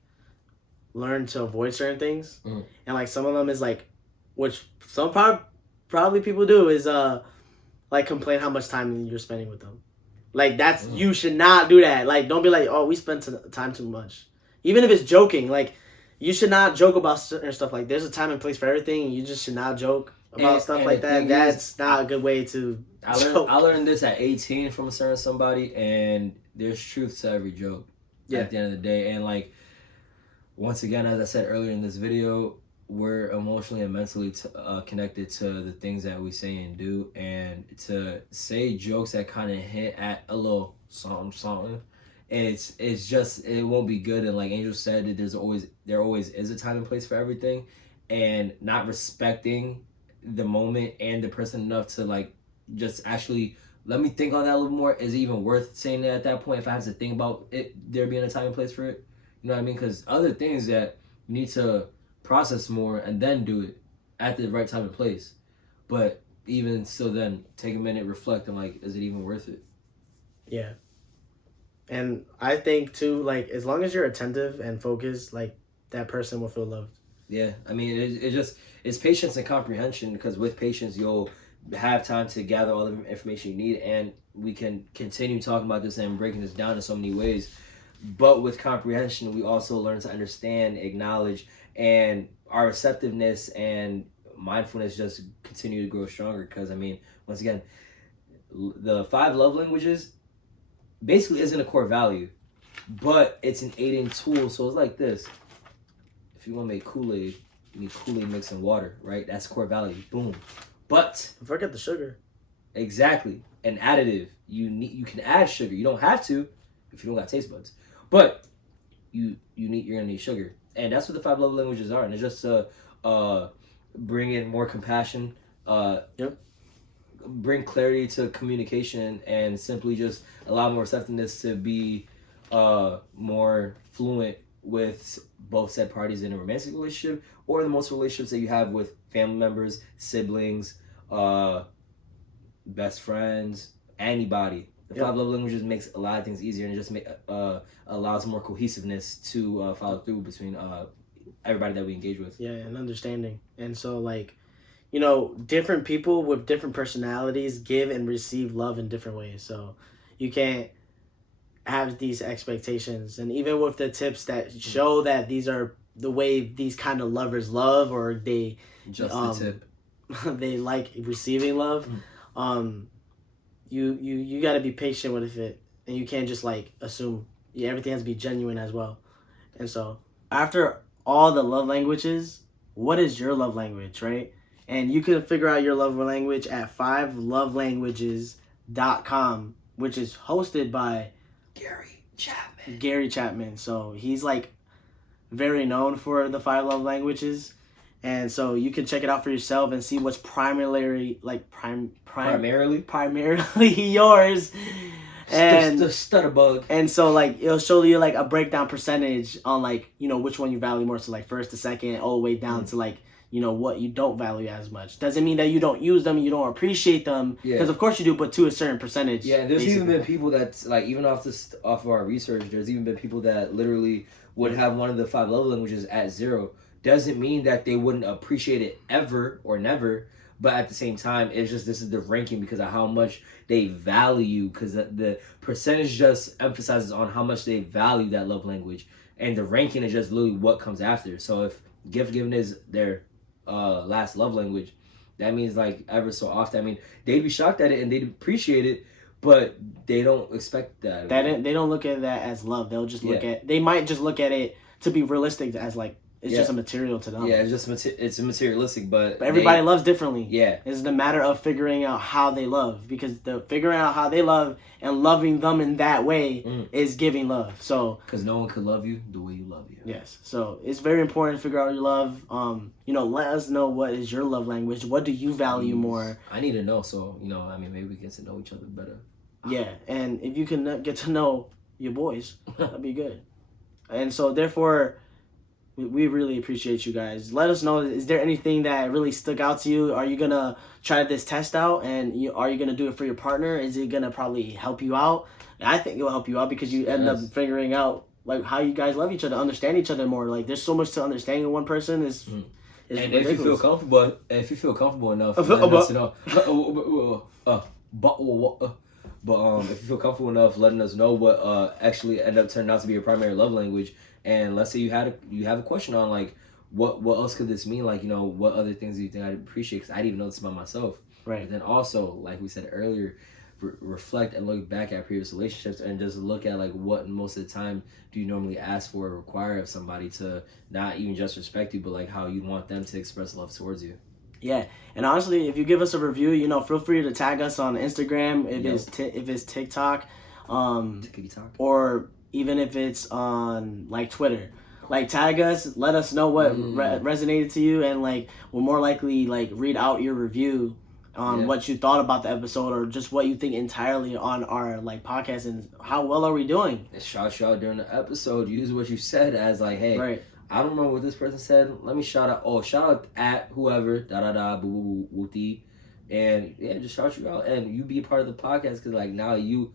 learn to avoid certain things. And like some of them is like, which some probably people do, is like complain how much time you're spending with them. Like that's you should not do that. Like don't be like, oh, we spent time too much. Even if it's joking, like, you should not joke about certain stuff. Like, there's a time and place for everything, and you just should not joke about stuff like that. That's not a good way to joke. I learned this at 18 from a certain somebody, and there's truth to every joke at the end of the day. And, like, once again, as I said earlier in this video, we're emotionally and mentally connected to the things that we say and do. And to say jokes that kind of hint at a little something, it's just, it won't be good. And like Angel said, there always is a time and place for everything, and not respecting the moment and the person enough to like just actually let me think on that a little more. Is it even worth saying that at that point if I have to think about it there being a time and place for it? You know what I mean? Because other things that you need to process more and then do it at the right time and place. But even still, then take a minute, reflect, and like, is it even worth it? Yeah. And I think too, like, as long as you're attentive and focused, like, that person will feel loved. Yeah, I mean, it's patience and comprehension, because with patience, you'll have time to gather all the information you need, and we can continue talking about this and breaking this down in so many ways. But with comprehension, we also learn to understand, acknowledge, and our receptiveness and mindfulness just continue to grow stronger. Because, I mean, once again, the 5 love languages basically isn't a core value, but it's an aiding tool. So it's like this. If you want to make Kool-Aid, you need Kool-Aid mixed in water, right? That's core value. Boom. But forget the sugar. Exactly. An additive. You can add sugar. You don't have to if you don't got taste buds. But you're gonna need sugar. And that's what the 5 love languages are. And it's just to bring in more compassion, bring clarity to communication, and simply just allow more receptiveness to be more fluent with both said parties in a romantic relationship, or the most relationships that you have with family members, siblings, best friends, anybody. The 5 love languages makes a lot of things easier, and it just allows more cohesiveness to follow through between everybody that we engage with. Yeah, and understanding. And so, like, you know, different people with different personalities give and receive love in different ways. So you can't have these expectations. And even with the tips that show that these are the way these kind of lovers love, or they just the tip, they like receiving love. You got to be patient with it, and you can't just like assume. Everything has to be genuine as well. And so after all the love languages, what is your love language, right? And you can figure out your love language at 5lovelanguages.com, which is hosted by Gary Chapman. So he's like very known for the 5 love languages. And so you can check it out for yourself and see what's primarily yours. And the stutterbug. And so like it'll show you like a breakdown percentage on like, you know, which one you value more. So like first to second, all the way down to like, you know, what you don't value as much. Doesn't mean that you don't use them, you don't appreciate them. Because of course you do, but to a certain percentage. Yeah, there's even been people that like, even off of our research, there's even been people that literally would have one of the 5 love languages at 0. Doesn't mean that they wouldn't appreciate it ever or never, but at the same time, it's just this is the ranking because of how much they value, because the percentage just emphasizes on how much they value that love language, and the ranking is just literally what comes after. So if gift giving is their last love language, that means like ever so often, I mean, they'd be shocked at it and they'd appreciate it, but they don't expect that. They don't look at that as love. They'll just look at, they might just look at it to be realistic as like, it's just a material to them. Yeah, it's a materialistic, but everybody loves differently. Yeah. It's the matter of figuring out how they love, because the figuring out how they love and loving them in that way is giving love. So because no one could love you the way you love you. Yes. So it's very important to figure out your love. You know, let us know what is your love language. What do you value more? I need to know, so you know, I mean, maybe we get to know each other better. Yeah, and if you can get to know your boys, that'd be good. And so therefore, we really appreciate you guys. Let us know, is there anything that really stuck out to you? Are you going to try this test out? And are you going to do it for your partner? Is it going to probably help you out? I think it will help you out because you end up figuring out like how you guys love each other, understand each other more. Like there's so much to understanding in one person is and ridiculous. if you feel comfortable enough, let us know. But if you feel comfortable enough letting us know what actually ended up turning out to be your primary love language, And let's say you have a question on like what else could this mean? Like, you know, what other things do you think I'd appreciate? Because I didn't even know this about myself. Right. But then also, like we said earlier, reflect and look back at previous relationships and just look at like what most of the time do you normally ask for or require of somebody to not even just respect you, but like how you want them to express love towards you. Yeah, and honestly, if you give us a review, you know, feel free to tag us on Instagram if it's TikTok, or even if it's on like Twitter. Like, tag us, let us know what resonated to you, and like we'll more likely like read out your review on what you thought about the episode, or just what you think entirely on our like podcast, and how well are we doing. And shout you out during the episode. Use what you said as like, hey, right. I don't remember what this person said. Let me shout out. Oh, shout out at whoever. Boo boo. And yeah, just shout you out, and you be a part of the podcast, because like now you're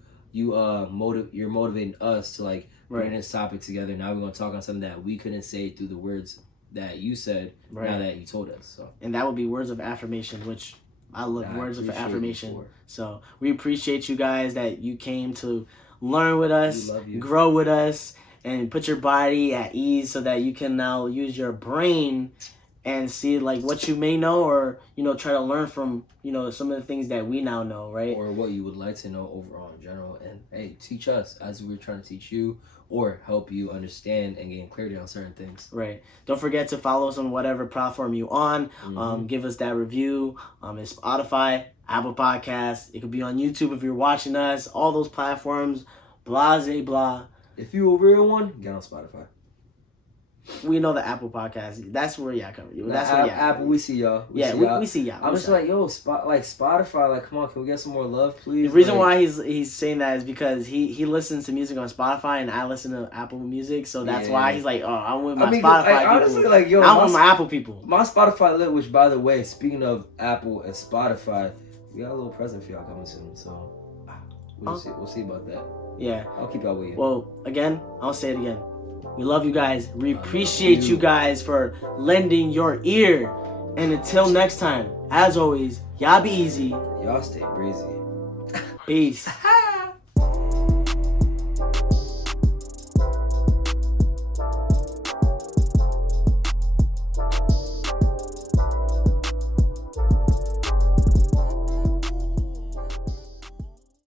motivating us to like bring this topic together. Now we're gonna talk on something that we couldn't say through the words that you said. Now that you told us. So. And that would be words of affirmation, which I love words of affirmation. So we appreciate you guys that you came to learn with us, grow with us, and put your body at ease so that you can now use your brain and see like what you may know, or, you know, try to learn from, you know, some of the things that we now know, right? Or what you would like to know overall in general. And hey, teach us as we're trying to teach you, or help you understand and gain clarity on certain things. Right. Don't forget to follow us on whatever platform you on. Give us that review. It's Spotify, Apple Podcasts. It could be on YouTube if you're watching us. All those platforms. Blah, blah. If you a real one, get on Spotify. We know the Apple Podcast. That's where y'all come. That's where y'all. Apple, we see y'all. We see y'all. I'm just like, yo, Spotify. Like, come on, can we get some more love, please? The reason why he's saying that is because he listens to music on Spotify, and I listen to Apple Music, so that's why he's like, oh, I'm with my Spotify people. Honestly, like, yo, I'm with my Apple people. My Spotify lit, which, by the way, speaking of Apple and Spotify, we got a little present for y'all coming soon, so we'll see about that. Yeah, I'll keep y'all waiting. Well, again, I'll say it again. We love you guys. We appreciate you guys for lending your ear. And until next time, as always, y'all be easy. Y'all stay breezy. Peace.